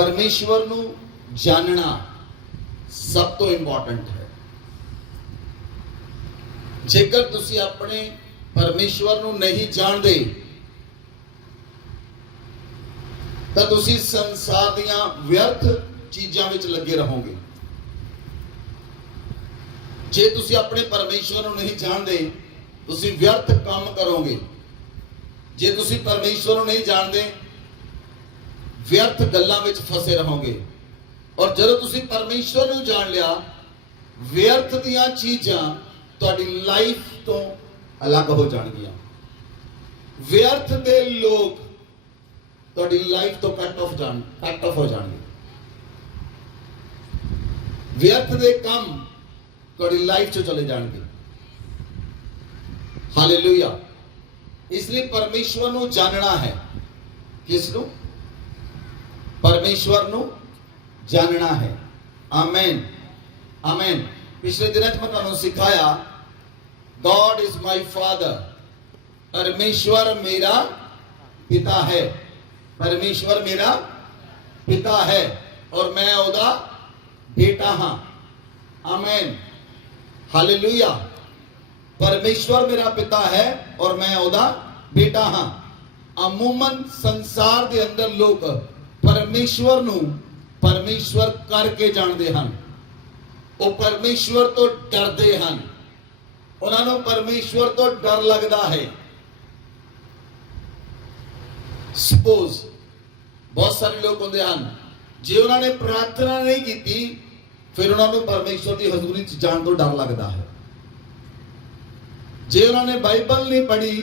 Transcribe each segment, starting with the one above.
परमेश्वर नू जानना सब तो इंपॉर्टेंट है। जेकर तुसी अपने परमेश्वर नू नहीं जानते तो तुसी संसार दियां व्यर्थ चीज़ां विच लगे रहोगे। जे तुसी अपने परमेश्वर नू नहीं जानते तुसी व्यर्थ काम करोगे। जे तुसी परमेश्वर नू नहीं जानते व्यर्थ गल्लां विच फसे रहोगे। और जदों तुसी परमेश्वर नू जान लिया व्यर्थ दियां चीज़ां तुहाडी लाइफ तो अलग हो जाणगियां। व्यर्थ दे लोग तुहाडी लाइफ तो कट ऑफ हो जाणगे। व्यर्थ दे काम तुहाडी लाइफ चो चले जाणगे। हालेलुया। इसलिए परमेश्वर नू जानना है। किस नू? परमेश्वर नू जानना है। आमीन आमीन। पिछले दिनों मैं तुहानू सिखाया गॉड इज माई फादर। परमेश्वर मेरा पिता है। परमेश्वर मेरा पिता है और मैं ओदा बेटा हाँ। आमीन हालेलुया। परमेश्वर मेरा पिता है और मैं ओदा बेटा हाँ। अमूमन संसार के अंदर लोग परमेश्वर नू परमेश्वर करके जानते हैं। वो परमेश्वर तो डरते हैं। उन्होंने परमेश्वर तो डर लगता है। सपोज बहुत सारे लोग होंगे हैं जे उन्होंने प्रार्थना नहीं की फिर उन्होंने परमेश्वर की हजूरी जान तो डर लगता है। जे उन्होंने बाइबल नहीं पढ़ी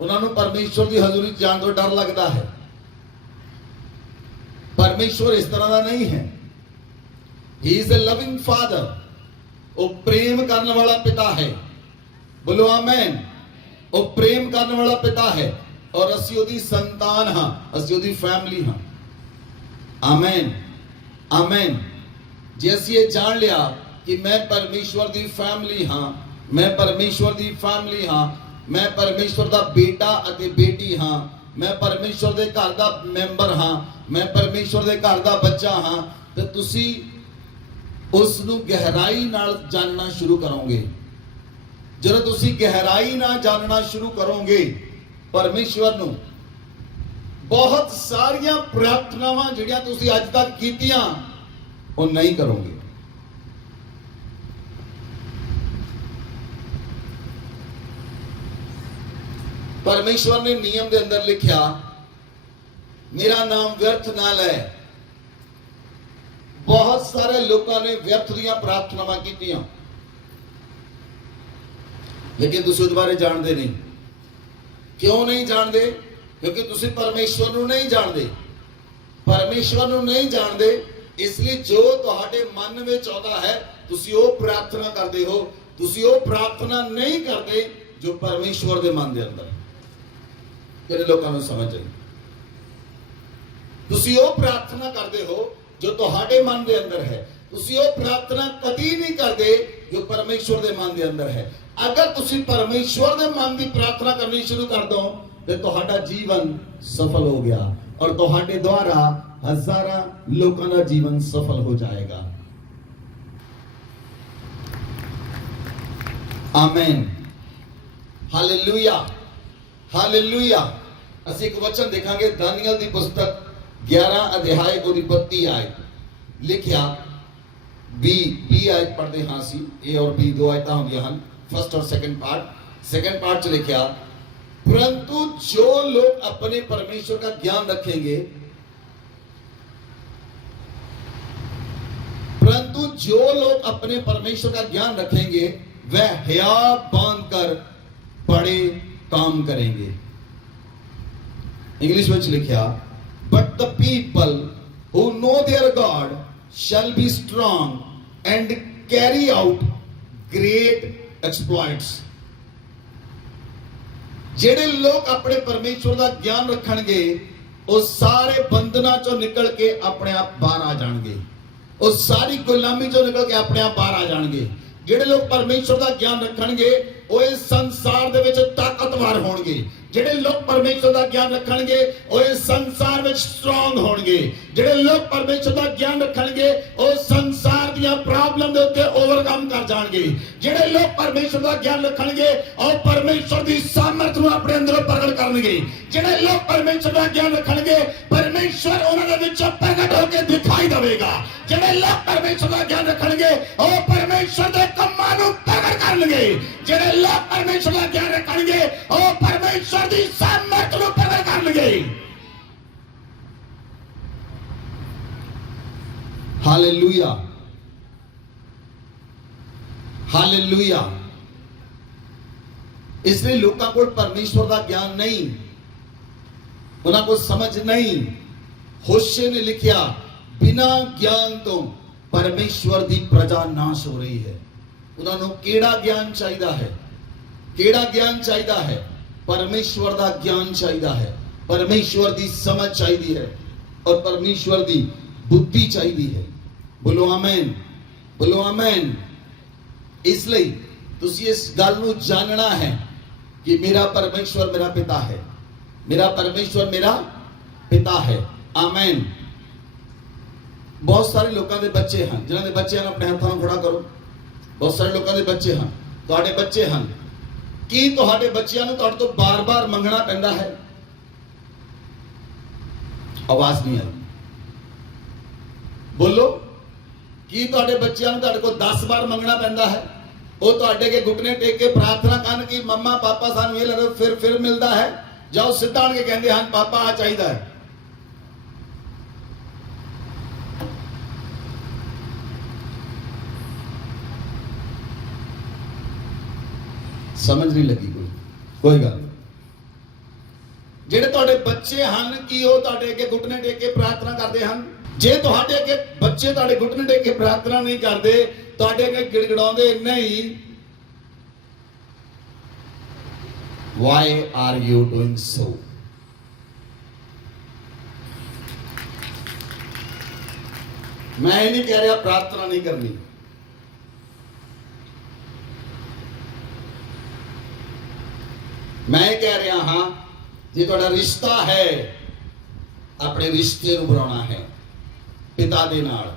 उन्होंने परमेश्वर की हजूरी जान तो डर लगता है। परमेश्वर इस तरह का नहीं है। He is a loving father. वो प्रेम करने वाला पिता है। बोलो आमीन। वो प्रेम करने वाला पिता है और असी ओदी संतान हाँ, असी ओदी फैमिली हाँ। आमीन आमीन। जे असी ये जान लिया कि मैं परमेश्वर दी फैमिली हाँ, मैं परमेश्वर दी फैमिली हाँ, मैं परमेश्वर दा बेटा अते बेटी हाँ, मैं परमेश्वर दे घर दा मैंबर हाँ, मैं परमेश्वर दे घर दा बच्चा हाँ, तो तुसी उस नू गहराई नाल जानना शुरू करोगे। जब तुसी गहराई नाल जानना शुरू करोगे परमेश्वर नू बहुत सारियां प्रार्थनावां जिहड़ियां तुसी अज तक कीतियां वो नहीं करोगे। परमेश्वर ने नियम के अंदर लिखा मेरा नाम व्यर्थ ना लै। बहुत सारे लोगों ने व्यर्थ दियां प्रार्थनावां कीतियां लेकिन तुसी उस बारे जानते नहीं। क्यों नहीं जानते? क्योंकि तुसी परमेश्वर नू नहीं जानते। परमेश्वर नू नहीं जानते इसलिए जो तुहाडे मन में आउंदा है तुसी वो प्रार्थना करते हो। तुसी वो प्रार्थना नहीं करते जो परमेश्वर के मन के अंदर। कितने लोगों को समझ आई? तुसी वो प्रार्थना करते हो जो तुहाडे मन के अंदर है। तुसी वो प्रार्थना कभी नहीं करते जो परमेश्वर के मन के अंदर है। अगर तुसी परमेश्वर के मन की प्रार्थना करनी शुरू कर दो तो तुहाडा जीवन सफल हो गया और तुहाडे द्वारा हजारों लोगों का जीवन सफल हो जाएगा। आमीन हालेलुया हालेलुया। असी एक वचन देखांगे दानियल की पुस्तक 11 अध्याय और 32 आयत लिखिया। बी आयत पढ़ते हाँ सी। ए और बी दो आयत होंगे हैं, फर्स्ट और सेकंड पार्ट। सेकंड पार्ट च लिखिया परंतु जो लोग अपने परमेश्वर का ज्ञान रखेंगे, परंतु जो लोग अपने परमेश्वर का ज्ञान रखेंगे वह हया बांधकर बड़े काम करेंगे। इंग्लिश में लिखा but the people who know their god shall be strong and carry out great exploits। जेड़े लोग अपने परमेश्वर का ज्ञान रखणगे वो सारे बंधना चो निकल के अपने आप बाहर आ जाएंगे। वो सारी गुलामी चो निकल के अपने आप बाहर आ जाएंगे। जेड़े लोग परमेश्वर का ज्ञान रखणगे ਉਹ ਇਸ ਸੰਸਾਰ ਦੇ ਵਿੱਚ ਤਾਕਤਵਰ ਹੋਣਗੇ। ਜਿਹੜੇ ਲੋਕ ਪਰਮੇਸ਼ਰ ਦਾ ਗਿਆਨ ਰੱਖਣਗੇ ਉਹ ਇਸ ਸੰਸਾਰ ਵਿੱਚ ਸਟਰੋਂਗ ਹੋਣਗੇ। ਜਿਹੜੇ ਲੋਕ ਪਰਮੇਸ਼ਰ ਦਾ ਗਿਆਨ ਰੱਖਣਗੇ ਉਹ ਸੰਸਾਰ ਦੀਆਂ ਪ੍ਰੋਬਲਮ ਦੇ ਉੱਤੇ ਓਵਰਕਮ ਕਰ ਜਾਣਗੇ। ਜਿਹੜੇ ਲੋਕ ਪਰਮੇਸ਼ਰ ਦਾ ਗਿਆਨ ਰੱਖਣਗੇ ਉਹ ਪਰਮੇਸ਼ਰ ਦੀ ਸਾਮਰਥ ਨੂੰ ਆਪਣੇ ਅੰਦਰੋਂ ਪ੍ਰਗਟ ਕਰਨਗੇ। ਜਿਹੜੇ ਲੋਕ ਪਰਮੇਸ਼ਰ ਦਾ ਗਿਆਨ ਰੱਖਣਗੇ ਪਰਮੇਸ਼ਰ ਉਹਨਾਂ ਦੇ ਵਿੱਚ ਪ੍ਰਗਟ ਹੋ ਕੇ ਦਿਖਾਈ ਦੇਵੇਗਾ। ਜਿਹੜੇ ਲੋਕ ਪਰਮੇਸ਼ਰ ਦਾ ਗਿਆਨ ਰੱਖਣਗੇ ਉਹ ਪਰਮੇਸ਼ਰ ਦੇ ਕੰਮਾਂ ਨੂੰ ਪ੍ਰਗਟ ਕਰਨਗੇ। ਜਿਹੜੇ ਲੋਕ ਪਰਮੇਸ਼ਰ ਦਾ ਗਿਆਨ ਰੱਖਣਗੇ ਉਹ ਪਰਮੇਸ਼ਰ ਦੀ ਸਾਮਰਥ ਨੂੰ ਪ੍ਰਗਟ ਕਰਨਗੇ। Hallelujah, hallelujah. ਇਸ ਲਈ ਲੋਕਾਂ ਕੋਲ ਪਰਮੇਸ਼ਰ ਦਾ ਗਿਆਨ ਨਹੀਂ, ਉਹਨਾਂ ਕੋਲ ਸਮਝ ਨਹੀਂ। ਹੋਸ਼ੇ ਨੇ ਲਿਖਿਆ ਬਿਨਾ ਗਿਆਨ ਤੋਂ ਪਰਮੇਸ਼ਵਰ ਦੀ ਪ੍ਰਜਾ ਨਾਸ਼ ਹੋ ਰਹੀ ਹੈ। ਉਹਨਾਂ ਨੂੰ ਕਿਹੜਾ ਗਿਆਨ ਚਾਹੀਦਾ ਹੈ? ਕਿਹੜਾ ਗਿਆਨ ਚਾਹੀਦਾ ਹੈ? ਪਰਮੇਸ਼ਵਰ ਦਾ ਗਿਆਨ ਚਾਹੀਦਾ ਹੈ। ਪਰਮੇਸ਼ਵਰ ਦੀ ਸਮਝ ਚਾਹੀਦੀ ਹੈ ਔਰ ਪਰਮੇਸ਼ਵਰ ਦੀ ਬੁੱਧੀ ਚਾਹੀਦੀ ਹੈ। ਬੋਲੋ ਆਮੇਨ, ਬੋਲੋ ਆਮੇਨ। ਇਸ ਲਈ ਤੁਸੀਂ ਇਸ ਗੱਲ ਨੂੰ ਜਾਣਨਾ ਹੈ ਕਿ ਮੇਰਾ ਪਰਮੇਸ਼ਵਰ ਮੇਰਾ ਪਿਤਾ ਹੈ। ਮੇਰਾ ਪਰਮੇਸ਼ਵਰ ਮੇਰਾ ਪਿਤਾ ਹੈ। ਆਮੇਨ। ਬਹੁਤ ਸਾਰੇ ਲੋਕਾਂ ਦੇ ਬੱਚੇ ਹਨ, ਜਿਨ੍ਹਾਂ ਦੇ ਬੱਚੇ ਹਨ ਆਪਣੇ ਹੱਥਾਂ ਨੂੰ ਖੜਾ ਕਰੋ। ਬਹੁਤ ਸਾਰੇ ਲੋਕਾਂ ਦੇ ਬੱਚੇ ਹਨ, ਤੁਹਾਡੇ ਬੱਚੇ ਹਨ। ਕੀ ਤੁਹਾਡੇ ਬੱਚਿਆਂ ਨੂੰ ਤੁਹਾਡੇ ਤੋਂ ਬਾਰ-ਬਾਰ ਮੰਗਣਾ ਪੈਂਦਾ ਹੈ? ਆਵਾਜ਼ ਨਹੀਂ ਆਈ, ਬੋਲੋ। ਕੀ ਤੁਹਾਡੇ ਬੱਚਿਆਂ ਨੂੰ ਤੁਹਾਡੇ ਕੋਲ 10 ਵਾਰ ਮੰਗਣਾ ਪੈਂਦਾ ਹੈ? ਉਹ ਤੁਹਾਡੇ ਕੇ ਘੁਟਨੇ ਟੇਕ ਕੇ ਪ੍ਰਾਰਥਨਾ ਕਰਨ ਕਿ ਮੰਮਾ ਪਾਪਾ ਸਾਨੂੰ ਇਹ ਲੱਗਦਾ ਫਿਰ ਮਿਲਦਾ ਹੈ? ਜਾਂ ਉਹ ਸਿੱਧਾ ਆਣ ਕੇ ਕਹਿੰਦੇ ਹਨ ਪਾਪਾ ਆ ਚਾਹੀਦਾ ਹੈ? ਸਮਝ ਨਹੀਂ ਲੱਗੀ ਕੋਈ ਗੱਲ। ਜਿਹੜੇ ਤੁਹਾਡੇ ਬੱਚੇ ਹਨ ਕੀ ਉਹ ਤੁਹਾਡੇ ਅੱਗੇ ਘੁਟਨੇ ਟੇਕ ਕੇ ਪ੍ਰਾਰਥਨਾ ਕਰਦੇ ਹਨ? ਜੇ ਤੁਹਾਡੇ ਅੱਗੇ ਬੱਚੇ ਤੁਹਾਡੇ ਘੁਟਨੇ ਟੇਕ ਕੇ ਪ੍ਰਾਰਥਨਾ ਨਹੀਂ ਕਰਦੇ, ਤੁਹਾਡੇ ਅੱਗੇ ਗਿੜਗੜਾਉਂਦੇ ਨਹੀਂ, why are you doing so? ਮੈਂ ਇਹ ਨਹੀਂ ਕਹਿ ਰਿਹਾ ਪ੍ਰਾਰਥਨਾ ਨਹੀਂ ਕਰਨੀ। ਮੈਂ ਕਹਿ ਰਿਹਾ ਹਾਂ ਜੇ ਤੁਹਾਡਾ ਰਿਸ਼ਤਾ ਹੈ, ਆਪਣੇ ਰਿਸ਼ਤੇ ਨੂੰ ਬਣਾਉਣਾ ਹੈ ਪਿਤਾ ਦੇ ਨਾਲ।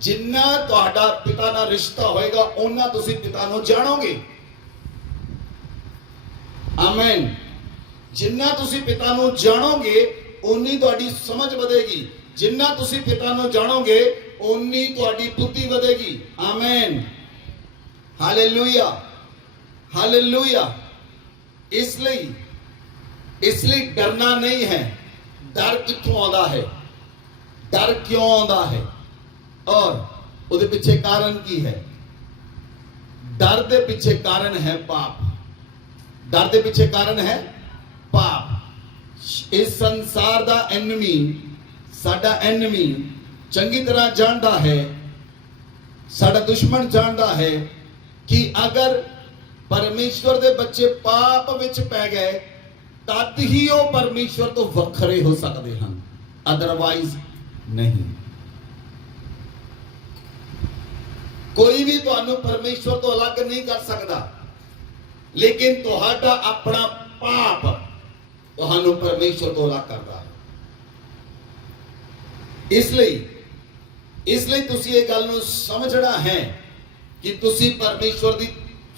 ਜਿੰਨਾ ਤੁਹਾਡਾ ਪਿਤਾ ਨਾਲ ਰਿਸ਼ਤਾ ਹੋਏਗਾ ਉਹਨਾਂ ਤੁਸੀਂ ਪਿਤਾ ਨੂੰ ਜਾਣੋਗੇ। ਆਮੇਨ। ਜਿੰਨਾ ਤੁਸੀਂ ਪਿਤਾ ਨੂੰ ਜਾਣੋਗੇ ਉਨੀ ਤੁਹਾਡੀ ਸਮਝ ਵਧੇਗੀ। ਜਿੰਨਾ ਤੁਸੀਂ ਪਿਤਾ ਨੂੰ ਜਾਣੋਗੇ ਉਨੀ ਤੁਹਾਡੀ ਬੁੱਧੀ ਵਧੇਗੀ। Amen, hallelujah, hallelujah. ਇਸ ਲਈ ਡਰਨਾ ਨਹੀਂ ਹੈ। ਡਰ ਕਿੱਥੋਂ ਆਉਂਦਾ ਹੈ? ਡਰ ਕਿਉਂ ਆਉਂਦਾ ਹੈ ਔਰ ਉਹਦੇ ਪਿੱਛੇ ਕਾਰਨ ਕੀ ਹੈ? ਡਰ ਦੇ ਪਿੱਛੇ ਕਾਰਨ ਹੈ ਪਾਪ। ਡਰ ਦੇ ਪਿੱਛੇ ਕਾਰਨ ਹੈ ਪਾਪ। ਇਸ ਸੰਸਾਰ ਦਾ ਐਨਮੀ, ਸਾਡਾ ਐਨਮੀ ਚੰਗੀ ਤਰ੍ਹਾਂ ਜਾਣਦਾ ਹੈ, ਸਾਡਾ ਦੁਸ਼ਮਣ ਜਾਣਦਾ ਹੈ ਕਿ ਅਗਰ ਪਰਮੇਸ਼ਵਰ ਦੇ ਬੱਚੇ ਪਾਪ ਵਿੱਚ ਪੈ ਗਏ ਤਦ ਹੀ ਉਹ ਪਰਮੇਸ਼ਵਰ ਤੋਂ ਵੱਖਰੇ ਹੋ ਸਕਦੇ ਹਨ, ਅਦਰਵਾਈਜ਼ ਨਹੀਂ। ਕੋਈ ਵੀ ਤੁਹਾਨੂੰ ਪਰਮੇਸ਼ਵਰ ਤੋਂ ਅਲੱਗ ਨਹੀਂ ਕਰ ਸਕਦਾ, ਲੇਕਿਨ ਤੁਹਾਡਾ ਆਪਣਾ ਪਾਪ ਤੁਹਾਨੂੰ ਪਰਮੇਸ਼ਵਰ ਤੋਂ ਅਲੱਗ ਕਰਦਾ ਹੈ। ਇਸ ਲਈ ਤੁਸੀਂ ਇਹ ਗੱਲ ਨੂੰ ਸਮਝਣਾ ਹੈ ਕਿ ਤੁਸੀਂ ਪਰਮੇਸ਼ਵਰ ਦੀ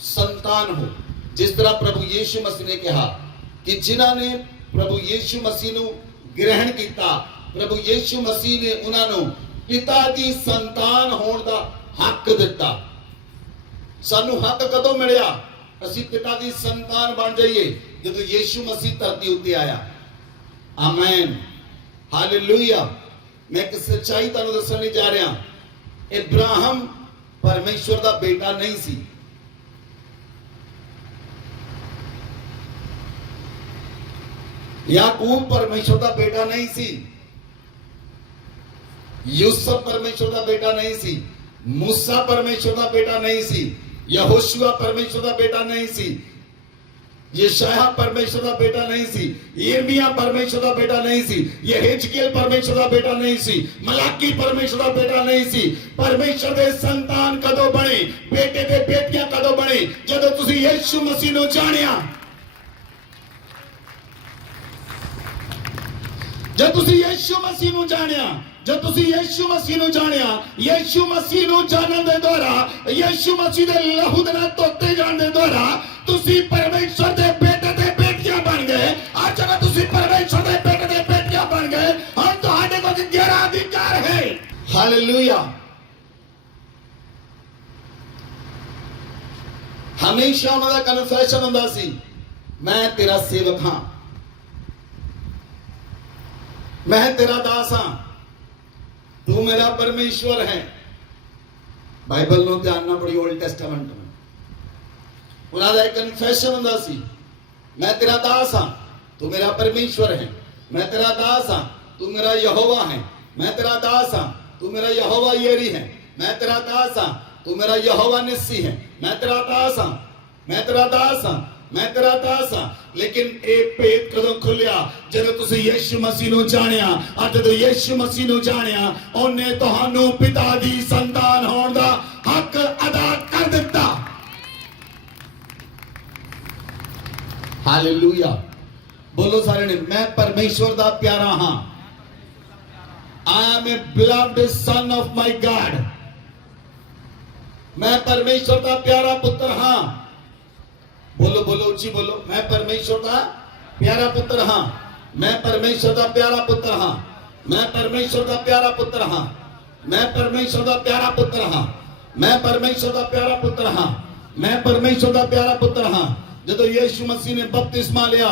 ਸੰਤਾਨ ਹੋ। ਜਿਸ ਤਰ੍ਹਾਂ ਪ੍ਰਭੂ ਯੀਸ਼ੂ ਮਸੀਹ ਨੇ ਕਿਹਾ ਕਿ ਜਿਨ੍ਹਾਂ ਨੇ ਪ੍ਰਭੂ ਯੀਸ਼ੂ ਮਸੀਹ ਨੂੰ ਗ੍ਰਹਿਣ ਕੀਤਾ, ਪ੍ਰਭੂ ਯੀਸ਼ੂ ਮਸੀਹ ਨੇ ਉਹਨਾਂ ਨੂੰ ਪਿਤਾ ਦੀ ਸੰਤਾਨ ਹੋਣ ਦਾ ਹੱਕ ਦਿੱਤਾ। ਸਾਨੂੰ ਹੱਕ ਕਦੋਂ ਮਿਲਿਆ? ਅਸੀਂ ਪਿਤਾ ਦੀ ਸੰਤਾਨ ਬਣ ਜਾਈਏ ਜਦੋਂ ਯੀਸ਼ੂ ਮਸੀਹ ਧਰਤੀ ਉੱਤੇ ਆਇਆ। Amen, hallelujah. ਮੈਂ ਇੱਕ ਸੱਚਾਈ ਤੁਹਾਨੂੰ ਦੱਸਣ ਨਹੀਂ ਜਾ ਰਿਹਾ। ਇਬਰਾਹਿਮ ਪਰਮੇਸ਼ਵਰ ਦਾ ਬੇਟਾ ਨਹੀਂ ਸੀ। याकूब परमेश्वर का बेटा नहीं सी। यूसुफ परमेश्वर का बेटा नहीं सी। मूसा परमेश्वर का बेटा नहीं सी। यहोशुआ परमेश्वर का बेटा नहीं सी। यशायाह परमेश्वर का बेटा नहीं सी। यिर्मयाह परमेश्वर का बेटा नहीं सी। यहेजकेल परमेश्वर का बेटा नहीं सी। मलाकी परमेश्वर का बेटा नहीं सी। परमेश्वर दे संतान कदों बने, बेटे दे बेटियां कदों बने? जदों तुसी यीशु मसीह ਨੂੰ ਜਾਣਿਆ, जब तुसी यीशु मसीह ਨੂੰ ਜਾਣਿਆ, जब तुसी यीशु मसीह ਨੂੰ ਜਾਣਿਆ, यीशु मसीह ਨੂੰ ਜਾਣਨ ਦੇ ਦੁਆਰਾ, यीशु मसीह ਦੇ ਲਹੂ ਦੇ ਨਾਲ ਧੋਤੇ ਜਾਣ ਦੇ ਦੁਆਰਾ तुसी परमेश्वर ਦੇ ਬੇਟੇ ਤੇ ਬੇਟੀਆਂ ਬਣ ਗਏ। ਅੱਜ ਜਦੋਂ ਤੁਸੀਂ परमेश्वर ਦੇ ਬੇਟੇ ਤੇ ਬੇਟੀਆਂ ਬਣ ਗਏ, ਹੁਣ ਤੁਹਾਡੇ ਕੋਲ ਗਹਿਰਾ ਅਧਿਕਾਰ ਹੈ। हालेलुया। हमेशा उन्होंने कन्फेशन ਹੁੰਦਾ ਸੀ, मैं तेरा सेवक हां, मैं तेरा दास हां, तू मेरा परमेश्वर है। बाइबल ਨੂੰ ਧਿਆਨ ਨਾਲ ਪੜ੍ਹੀ, ओल्ड टेस्टामेंट में ਉਹਨਾਂ ਦਾ कन्फेशन ਹੁੰਦਾ ਸੀ, मैं तेरा दास हां, तू मेरा परमेश्वर है, मैं तेरा दास हां, तू मेरा यहोवा है, मैं तेरा दास हां, तू मेरा यहोवा येरी है, मैं तेरा दास हां, तू मेरा यहोवा निस्सी है, मैं तेरा दास हां, मैं तेरा दास हां, मैं तेरा दास हां। लेकिन एक भेद कदों खुलिया, ਜਦੋਂ ਤੁਸੀਂ ਯीशु मसीह ਨੂੰ ਜਾਣਿਆ। ਅੱਜ ਜਦੋਂ ਯीशु मसीह ਨੂੰ ਜਾਣਿਆ, ਉਹਨੇ ਤੁਹਾਨੂੰ ਪਿਤਾ ਦੀ ਸੰਤਾਨ ਹੋਣ ਦਾ ਹੱਕ ਅਦਾ ਕਰ ਦਿੱਤਾ। हालेलुया। बोलो सारे ने, मैं परमेश्वर ਦਾ ਪਿਆਰਾ ਹਾਂ। I am a beloved son of my God। मैं परमेश्वर ਦਾ ਪਿਆਰਾ ਪੁੱਤਰ ਹਾਂ। बोलो बोलो उच्ची बोलो, मैं परमेश्वर का प्यारा पुत्र हाँ, मैं परमेश्वर का प्यारा पुत्र हाँ, मैं परमेश्वर का प्यारा पुत्र हाँ, मैं परमेश्वर का प्यारा पुत्र हाँ, मैं परमेश्वर का प्यारा पुत्र हाँ, मैं परमेश्वर का प्यारा पुत्र हाँ। जब यीशु मसीह ने बपतिस्मा लिया,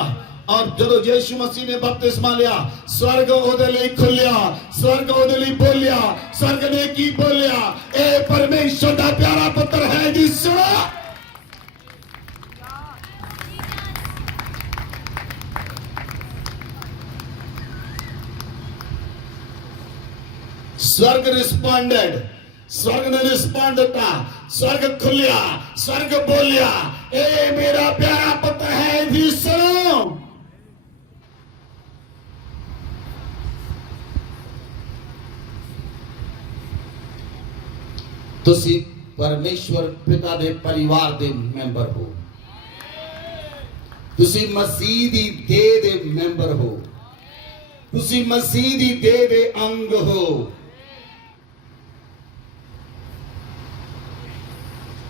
और जब यीशु मसीह ने बपतिस्मा लिया, स्वर्ग ओदे लिए खुलिया, स्वर्ग ओदे लिए बोलिया, स्वर्ग ने की बोलिया, ए परमेश्वर का प्यारा पुत्र है जी, सुनो। स्वर्ग रिस्पॉन्डेड, स्वर्ग ने रिस्पॉन्ड किया, स्वर्ग खुलिया, स्वर्ग बोलिया, ए मेरा प्यारा पुत्र है जी, सुनो। तुसी परमेश्वर पिता दे परिवार दे मैंबर हो, तुसी मसीह दी देह दे मैंबर हो, तुसी मसीह दी देह दे अंग हो।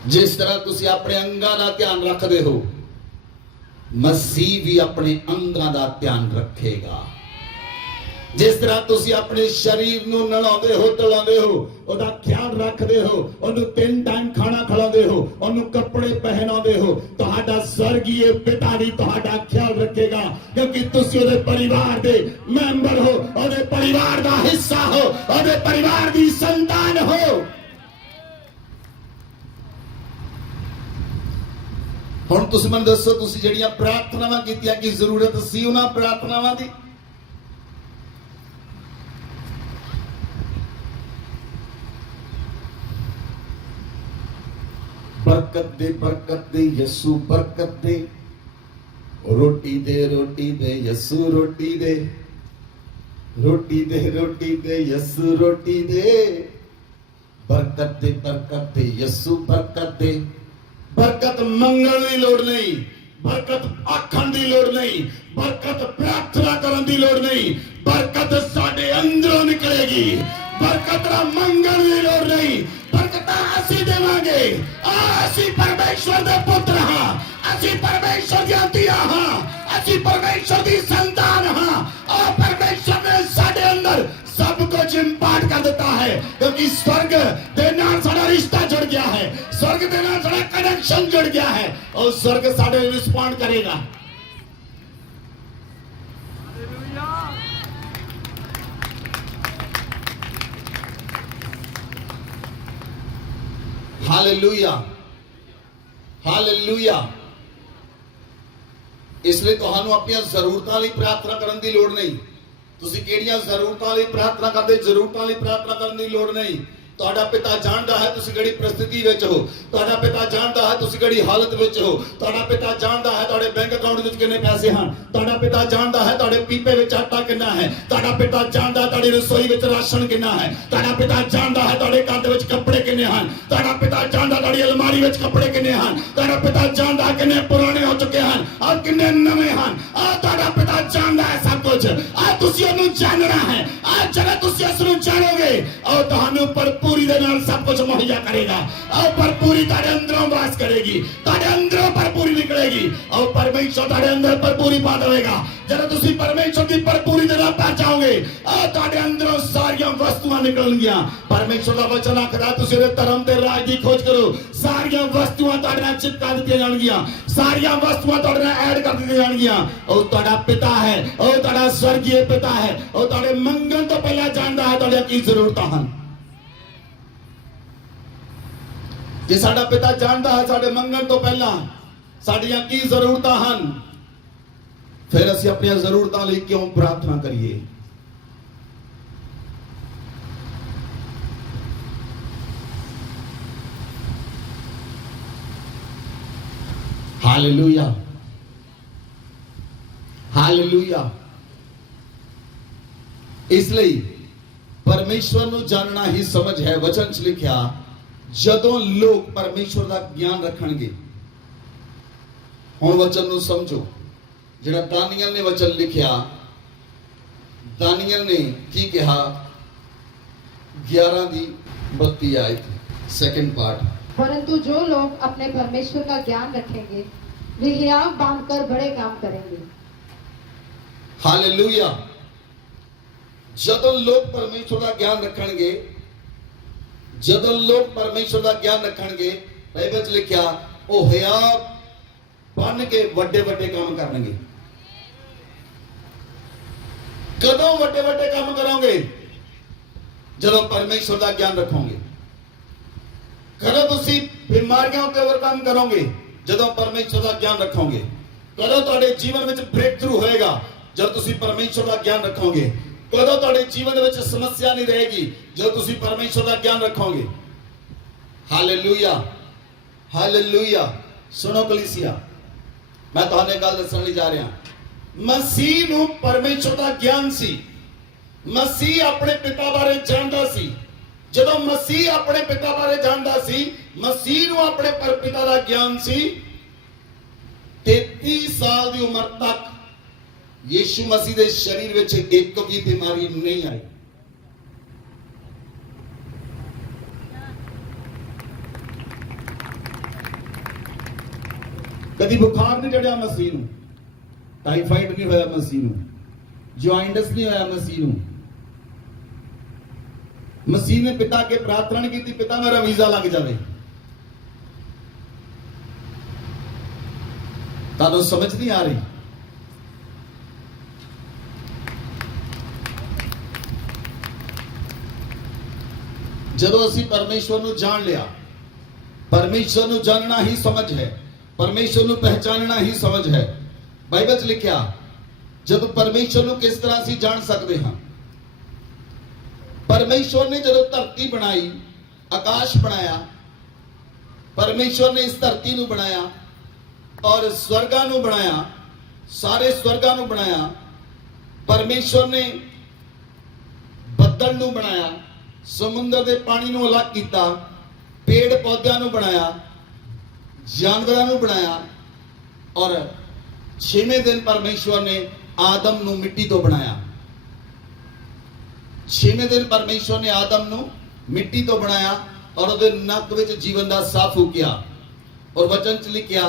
जिस तरह तुसी अपने अंगां दा ध्यान रखदे हो, मसीह भी अपने अंगां दा ध्यान रखेगा। जिस तरह तुसी अपने शरीर नूं नलाउंदे हो, धुलाउंदे हो, ओदा ख्याल रखदे हो, ओनू 3 टाइम खाना खिलाउंदे हो, ओनू कपड़े पहनाउंदे हो, तुहाडा स्वर्गीय पिता भी तुहाडा ख्याल रखेगा, क्योंकि तुसी ओदे परिवार दे मैंबर हो, ओदे परिवार दा हिस्सा हो, ओदे परिवार दी संतान हो। हुण तुसी मैनूं दसो, तुसी जिहड़ियां प्रार्थनावां कीतियां, की जरूरत सी उन्हां प्रार्थनावां दी? बरकत दे यसू, बरकत दे, रोटी दे यसू, रोटी दे, रोटी दे यसू, रोटी दे, बरकत दे यसू, बरकत दे। बरकत मंगण की लोड़ नहीं, बरकत आखण की लोड़ नहीं, बरकत प्रार्थना करने की लोड़ नहीं, बरकत साडे अंदरों निकलेगी। बरकत मंगण की लोड़ नहीं, बरकत असी देवांगे। असी परमेश्वर दे पुत्र हां, असी परमेश्वर दी धीआं हां, असी परमेश्वर दी संतान हां। और परमेश्वर ने साडे अंदर सब कुछ इंपार्ट कर देता है, क्योंकि स्वर्ग दे नाल साडा रिश्ता जुड़ गया है, स्वर्ग दे नाल साडा कनेक्शन जुड़ गया है, और स्वर्ग साडे रिस्पॉन्ड करेगा। Hallelujah, hallelujah. इसलिए तुहानू अपनी जरूरतां लई प्रार्थना करने की लोड़ नहीं। तुसीं किहड़ियां जरूरतां लई प्रार्थना करदे, जरूरतां लई प्रार्थना करने की लोड़ नहीं। ਤੁਹਾਡਾ ਪਿਤਾ ਜਾਣਦਾ ਹੈ ਤੁਸੀਂ ਕਿਹੜੀ ਪ੍ਰਸਥਿਤੀ ਵਿੱਚ ਹੋ ਤੁਹਾਡਾ ਪਿਤਾ ਜਾਣਦਾ ਹੈ ਤੁਸੀਂ ਕਿਹੜੀ ਹਾਲਤ ਵਿੱਚ ਹੋ ਤੁਹਾਡਾ ਪਿਤਾ ਜਾਣਦਾ ਹੈ ਤੁਹਾਡੇ ਬੈਂਕ ਅਕਾਊਂਟ ਵਿੱਚ ਕਿੰਨੇ ਪੈਸੇ ਹਨ ਤੁਹਾਡਾ ਪਿਤਾ ਜਾਣਦਾ ਹੈ ਤੁਹਾਡੇ ਪੀਪੇ ਵਿੱਚ ਆਟਾ ਕਿੰਨਾ ਹੈ ਤੁਹਾਡਾ ਪਿਤਾ ਜਾਣਦਾ ਤੁਹਾਡੀ ਰਸੋਈ ਵਿੱਚ ਰਾਸ਼ਨ ਕਿੰਨਾ ਹੈ ਤੁਹਾਡਾ ਪਿਤਾ ਜਾਣਦਾ ਹੈ ਤੁਹਾਡੇ ਘਰ ਦੇ ਵਿੱਚ ਕੱਪੜੇ ਕਿੰਨੇ ਹਨ ਤੁਹਾਡਾ ਪਿਤਾ ਜਾਣਦਾ ਤੁਹਾਡੀ ਅਲਮਾਰੀ ਵਿੱਚ ਕੱਪੜੇ ਕਿੰਨੇ ਹਨ ਤੁਹਾਡਾ ਪਿਤਾ ਜਾਣਦਾ ਕਿੰਨੇ ਪੁਰਾਣੇ ਹੋ ਚੁੱਕੇ ਹਨ ਔਰ ਕਿੰਨੇ ਨਵੇਂ ਹਨ ਆ ਤੁਹਾਡਾ ਪਿਤਾ ਜਾਣਦਾ ਹੈ ਸਭ ਕੁਝ ਆ ਤੁਸੀਂ ਉਹਨੂੰ ਜਾਣਨਾ ਹੈ ਆ ਜਦੋਂ ਤੁਸੀਂ ਉਸ ਨੂੰ ਜਾਣੋਗੇ ਉਹ ਤੁਹਾਨੂੰ ਭਰਪੂਰੀ ਦੇ ਨਾਲ ਸਭ ਕੁਝ ਮੁਹੱਈਆ ਕਰੇਗਾ ਉਹ ਭਰਪੂਰੀ ਤੁਹਾਡੇ ਅੰਦਰੋਂ ਵਾਸ ਕਰੇਗੀ ਤੁਹਾਡੇ ਅੰਦਰੋਂ ਭਰਪੂਰੀ ਨਿਕਲੇਗੀ ਉਹ ਪਰਮੇਸ਼ਰ ਤੁਹਾਡੇ ਅੰਦਰ ਭਰਪੂਰੀ ਪਾ ਦੇਵੇਗਾ ਜਦੋਂ ਤੁਸੀਂ ਪਰਮੇਸ਼ਰ ਦੀ ਭਰਪੂਰੀ ਦੇ ਨਾਲ ਪਾ ਜਾਓਗੇ ਉਹ ਤੁਹਾਡੇ ਅੰਦਰੋਂ ਸਾਰੀਆਂ ਵਸਤੂਆਂ ਨਿਕਲਣਗੀਆਂ ਪਰਮੇਸ਼ਰ ਦਾ ਵਚਨ ਆਖਦਾ ਤੁਸੀਂ ਉਹਦੇ ਧਰਮ ਤੇ ਰਾਜ ਦੀ ਖੋਜ ਕਰੋ ਸਾਰੀਆਂ ਵਸਤੂਆਂ ਤੁਹਾਡੇ ਨਾਲ ਚਿਪਕਾ ਦਿੱਤੀਆਂ ਜਾਣਗੀਆਂ ਸਾਰੀਆਂ ਵਸਤੂਆਂ ਤੁਹਾਡੇ ਨਾਲ ਐਡ ਕਰ ਦਿੱਤੀਆਂ ਜਾਣਗੀਆਂ ਉਹ ਤੁਹਾਡਾ ਪਿਤਾ ਹੈ ਉਹ ਤੁਹਾਡਾ ਸਵਰਗੀ ਪਿਤਾ ਹੈ ਉਹ ਤੁਹਾਡੇ ਮੰਗਣ ਤੋਂ ਪਹਿਲਾਂ ਜਾਣਦਾ ਹੈ ਤੁਹਾਡੀਆਂ ਕੀ ਜ਼ਰੂਰਤਾਂ ਹਨ ਜੇ ਸਾਡਾ ਪਿਤਾ ਜਾਣਦਾ ਹੈ ਸਾਡੇ ਮੰਗਣ ਤੋਂ ਪਹਿਲਾਂ ਸਾਡੀਆਂ ਕੀ ਜ਼ਰੂਰਤਾਂ ਹਨ ਫਿਰ ਅਸੀਂ ਆਪਣੀਆਂ ਜ਼ਰੂਰਤਾਂ ਲਈ ਕਿਉਂ ਪ੍ਰਾਰਥਨਾ ਕਰੀਏ हालेलुया हालेलुया इसलिए परमेश्वर ਨੂੰ ਜਾਣਨਾ ਹੀ ਸਮਝ ਹੈ ਵਚਨ 'ਚ ਲਿਖਿਆ ਜਦੋਂ ਲੋਕ ਪਰਮੇਸ਼ਵਰ ਦਾ ਗਿਆਨ ਰੱਖਣਗੇ ਹੁਣ ਵਚਨ ਨੂੰ ਸਮਝੋ ਜਿਹੜਾ ਦਾਨੀਏਲ ਨੇ ਵਚਨ ਲਿਖਿਆ ਦਾਨੀਏਲ ਨੇ ਕੀ ਕਿਹਾ 11 ਦੀ 32 ਆਇਤ सेकंड पार्ट परंतु जो लोग अपने परमेश्वर का ज्ञान रखेंगे वे हियाव बांधकर बड़े काम करेंगे हालेलुया ਜਦੋਂ ਲੋਕ ਪਰਮੇਸ਼ਵਰ ਦਾ ਗਿਆਨ ਰੱਖਣਗੇ ਜਦੋਂ ਲੋਕ ਪਰਮੇਸ਼ਵਰ ਦਾ ਗਿਆਨ ਰੱਖਣਗੇ ਬਾਈਬਲ 'ਚ ਲਿਖਿਆ ਉਹ ਹਿਆਵ ਬਣ ਕੇ ਵੱਡੇ ਵੱਡੇ ਕੰਮ ਕਰਨਗੇ ਕਦੋਂ ਵੱਡੇ ਵੱਡੇ ਕੰਮ ਕਰੋਗੇ ਜਦੋਂ ਪਰਮੇਸ਼ਵਰ ਦਾ ਗਿਆਨ ਰੱਖੋਗੇ कदों तुसी बीमारियों के ओवरकम करोगे जदों परमेश्वर का ज्ञान रखोगे कदों तुहाडे जीवन विच ब्रेक थ्रू होएगा जब तुसी परमेश्वर का ज्ञान रखोगे कदों तुहाडे जीवन विच समस्या नहीं रहेगी जब तुसी परमेश्वर का ज्ञान रखोगे हालेलुया हालेलुया सुनो कलीसिया मैं तुहानू गल दसण लई जा रहा मसीह नूं परमेश्वर का ज्ञान सी मसीह अपने पिता बारे जानदा सी ਜਦੋਂ ਮਸੀਹ ਆਪਣੇ ਪਿਤਾ ਬਾਰੇ ਜਾਣਦਾ ਸੀ ਮਸੀਹ ਨੂੰ ਆਪਣੇ ਪਿਤਾ ਦਾ ਗਿਆਨ ਸੀ 33 ਸਾਲ ਦੀ ਉਮਰ ਤੱਕ ਯੀਸ਼ੂ ਮਸੀਹ ਦੇ ਸਰੀਰ ਵਿੱਚ ਇੱਕ ਵੀ ਬਿਮਾਰੀ ਨਹੀਂ ਆਈ ਕਦੀ ਬੁਖਾਰ ਨਹੀਂ ਚੜਿਆ ਮਸੀਹ ਨੂੰ ਟਾਈਫਾਈਡ ਨਹੀਂ ਹੋਇਆ ਮਸੀਹ ਨੂੰ ਜੁਆਇੰਟਸ ਨਹੀਂ ਹੋਇਆ ਮਸੀਹ ਨੂੰ मसीह ने पिता के प्रार्थना नहीं की पिता मेरा वीजा लग जाए तानू समझ नहीं आ रही जदों असी परमेश्वर नू जान लिया परमेश्वर नू जानना ही समझ है परमेश्वर नू पहचानना ही समझ है बाइबल च लिखिया जब परमेश्वर नू किस तरह असी जान सकते हाँ परमेश्वर ने जब धरती बनाई आकाश बनाया परमेश्वर ने इस धरती नू बनाया और स्वर्गा नू बनाया सारे स्वर्गा नू बनाया परमेश्वर ने बदल नू बनाया समुद्र के पानी नू अलग किया पेड़ पौधों नू बनाया जानवरों नू बनाया और 6वें दिन परमेश्वर ने आदम नू मिट्टी तो बनाया 6वें दिन परमेश्वर ने आदम नू मिट्टी तो बनाया और उहदे नक विच जीवन दा साह फूकिया और वचन च लिखिया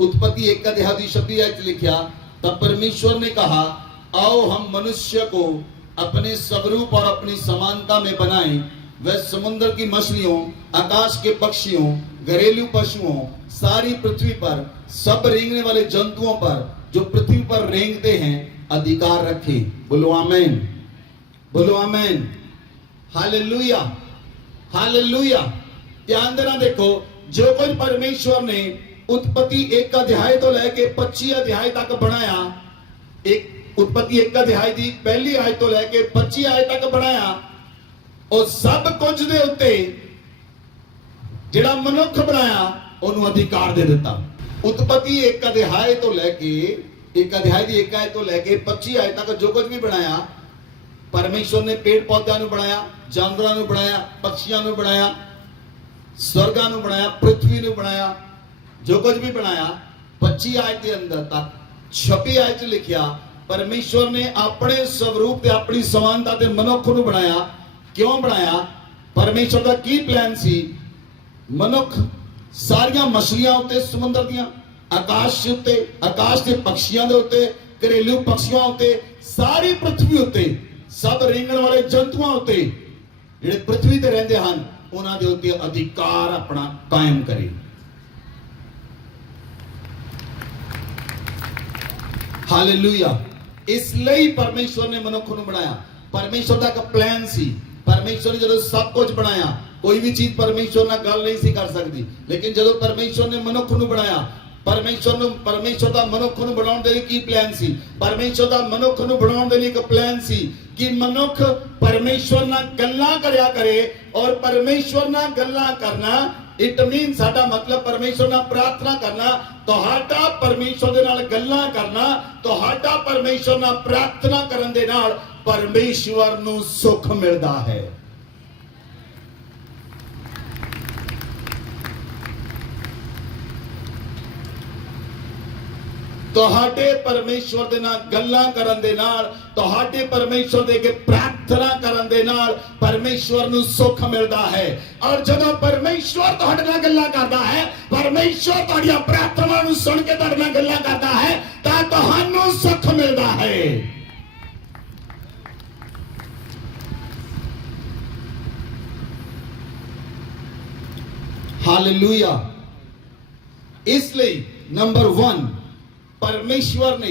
उत्पत्ति 1 अध्याय दी 26 आयत लिखिया तब परमेश्वर ने कहा आओ हम मनुष्य को अपने स्वरूप और अपनी समानता में बनाएं वह समुद्र की मछलियों आकाश के पक्षियों घरेलू पशुओं सारी पृथ्वी पर सब रेंगने वाले जंतुओं पर जो पृथ्वी पर रेंगते हैं अधिकार रखें बोलो आमीन बोलो आमीन हालेलुया हालेलुया ध्यान देना देखो जो कुछ परमेश्वर ने उत्पत्ति 1 अध्याय तो लेके 25 अध्याय तक बनाया एक उत्पत्ति 1 अध्याय की पहली आयत तो लेके 25 आयत तक बनाया ਉਹ ਸਭ ਕੁਝ ਦੇ ਉੱਤੇ ਜਿਹੜਾ ਮਨੁੱਖ ਬਣਾਇਆ ਉਹਨੂੰ ਅਧਿਕਾਰ ਦੇ ਦਿੱਤਾ। ਉਤਪਤੀ 1 ਅਧਿਆਇ ਤੋਂ ਲੈ ਕੇ 1 ਅਧਿਆਇ ਦੀ 1 ਆਇਤ ਤੋਂ ਲੈ ਕੇ 25 ਆਇਤ ਤੱਕ ਜੋ ਕੁਝ ਵੀ ਬਣਾਇਆ ਪਰਮੇਸ਼ਵਰ ਨੇ ਪੇੜ ਪੌਦਿਆਂ ਨੂੰ ਬਣਾਇਆ, ਜਾਨਵਰਾਂ ਨੂੰ ਬਣਾਇਆ, ਪੰਛੀਆਂ ਨੂੰ ਬਣਾਇਆ, स्वर्गां ਨੂੰ ਬਣਾਇਆ, ਪ੍ਰithvi ਨੂੰ ਬਣਾਇਆ, ਜੋ ਕੁਝ ਵੀ ਬਣਾਇਆ 25 ਆਇਤ ਦੇ ਅੰਦਰ ਤੱਕ 26 ਆਇਤ ਚ ਲਿਖਿਆ ਪਰਮੇਸ਼ਵਰ ਨੇ ਆਪਣੇ ਸਵਰੂਪ ਤੇ ਆਪਣੀ ਸਮਾਨਤਾ ਤੇ ਮਨੁੱਖ ਨੂੰ ਬਣਾਇਆ। ਕਿਉਂ ਬਣਾਇਆ? ਪਰਮੇਸ਼ਵਰ ਦਾ ਕੀ ਪਲਾਨ ਸੀ? ਮਨੁੱਖ ਸਾਰੀਆਂ ਮਛਲੀਆਂ ਉੱਤੇ, ਸਮੁੰਦਰ ਦੀਆਂ, ਆਕਾਸ਼ ਉੱਤੇ, ਆਕਾਸ਼ ਦੇ ਪੰਛੀਆਂ ਦੇ ਉੱਤੇ, ਘਰੇਲੂ ਪੰਛੀਆਂ ਉੱਤੇ, ਸਾਰੀ ਪ੍ਰithvi ਉੱਤੇ, ਸਭ ਰੇਂਗਣ ਵਾਲੇ ਜੰਤੂਆਂ ਉੱਤੇ ਜਿਹੜੇ ਪ੍ਰithvi ਤੇ ਰਹਿੰਦੇ ਹਨ ਉਹਨਾਂ ਦੇ ਉੱਤੇ ਅਧਿਕਾਰ ਆਪਣਾ ਕਾਇਮ ਕਰੇ। ਹਾਲੇਲੂਇਆ। ਇਸ ਲਈ ਪਰਮੇਸ਼ਵਰ ਨੇ ਮਨੁੱਖ ਨੂੰ ਬਣਾਇਆ। ਪਰਮੇਸ਼ਵਰ ਦਾ ਇੱਕ ਪਲਾਨ ਸੀ। ਪਰਮੇਸ਼ਵਰ ਨੇ ਜਦੋਂ ਸਭ ਕੁਝ ਬਣਾਇਆ, ਕੋਈ ਵੀ ਚੀਜ਼ ਪਰਮੇਸ਼ਵਰ ਨਾਲ ਗੱਲ ਨਹੀਂ ਸੀ ਕਰ ਸਕਦੀ, ਲੇਕਿਨ ਜਦੋਂ ਪਰਮੇਸ਼ਵਰ ਨੇ ਮਨੁੱਖ ਨੂੰ ਬਣਾਇਆ, ਪਰਮੇਸ਼ਵਰ ਦਾ ਮਨੁੱਖ ਨੂੰ ਬਣਾਉਣ ਦੇ ਲਈ ਕੀ ਪਲਾਨ ਸੀ? ਪਰਮੇਸ਼ਵਰ ਦਾ ਮਨੁੱਖ ਨੂੰ ਬਣਾਉਣ ਦੇ ਲਈ ਇੱਕ ਪਲਾਨ ਸੀ ਕਿ ਮਨੁੱਖ ਪਰਮੇਸ਼ਵਰ ਨਾਲ ਗੱਲਾਂ ਕਰਿਆ ਕਰੇ। ਔਰ ਪਰਮੇਸ਼ਵਰ ਨਾਲ ਗੱਲਾਂ ਕਰਨਾ ਇਟ ਮੀਨ, ਸਾਡਾ ਮਤਲਬ ਪਰਮੇਸ਼ਵਰ ਨਾਲ ਪ੍ਰਾਰਥਨਾ ਕਰਨਾ। ਤੁਹਾਡਾ ਪਰਮੇਸ਼ਵਰ ਦੇ ਨਾਲ ਗੱਲਾਂ ਕਰਨਾ, ਤੁਹਾਡਾ ਪਰਮੇਸ਼ਵਰ ਨਾਲ ਪ੍ਰਾਰਥਨਾ ਕਰਨ ਦੇ ਨਾਲ ਪਰਮੇਸ਼ਵਰ ਨੂੰ ਸੁੱਖ ਮਿਲਦਾ ਹੈ। ਤੁਹਾਡੇ ਪਰਮੇਸ਼ਵਰ ਦੇ ਨਾਲ ਗੱਲਾਂ ਕਰਨ ਦੇ ਨਾਲ, ਤੁਹਾਡੇ ਪਰਮੇਸ਼ਵਰ ਦੇ ਅੱਗੇ ਪ੍ਰਾਰਥਨਾ ਕਰਨ ਦੇ ਨਾਲ ਪਰਮੇਸ਼ਵਰ ਨੂੰ ਸੁੱਖ ਮਿਲਦਾ ਹੈ। ਔਰ ਜਦੋਂ ਪਰਮੇਸ਼ਵਰ ਤੁਹਾਡੇ ਨਾਲ ਗੱਲਾਂ ਕਰਦਾ ਹੈ, ਪਰਮੇਸ਼ਵਰ ਤੁਹਾਡੀਆਂ ਪ੍ਰਾਰਥਨਾ ਨੂੰ ਸੁਣ ਕੇ ਤੁਹਾਡੇ ਨਾਲ ਗੱਲਾਂ ਕਰਦਾ ਹੈ ਤਾਂ ਤੁਹਾਨੂੰ ਸੁੱਖ ਮਿਲਦਾ ਹੈ। ਹਾਲੇਲੂਇਆ। ਇਸ ਲਈ ਨੰਬਰ 1 परमेश्वर ने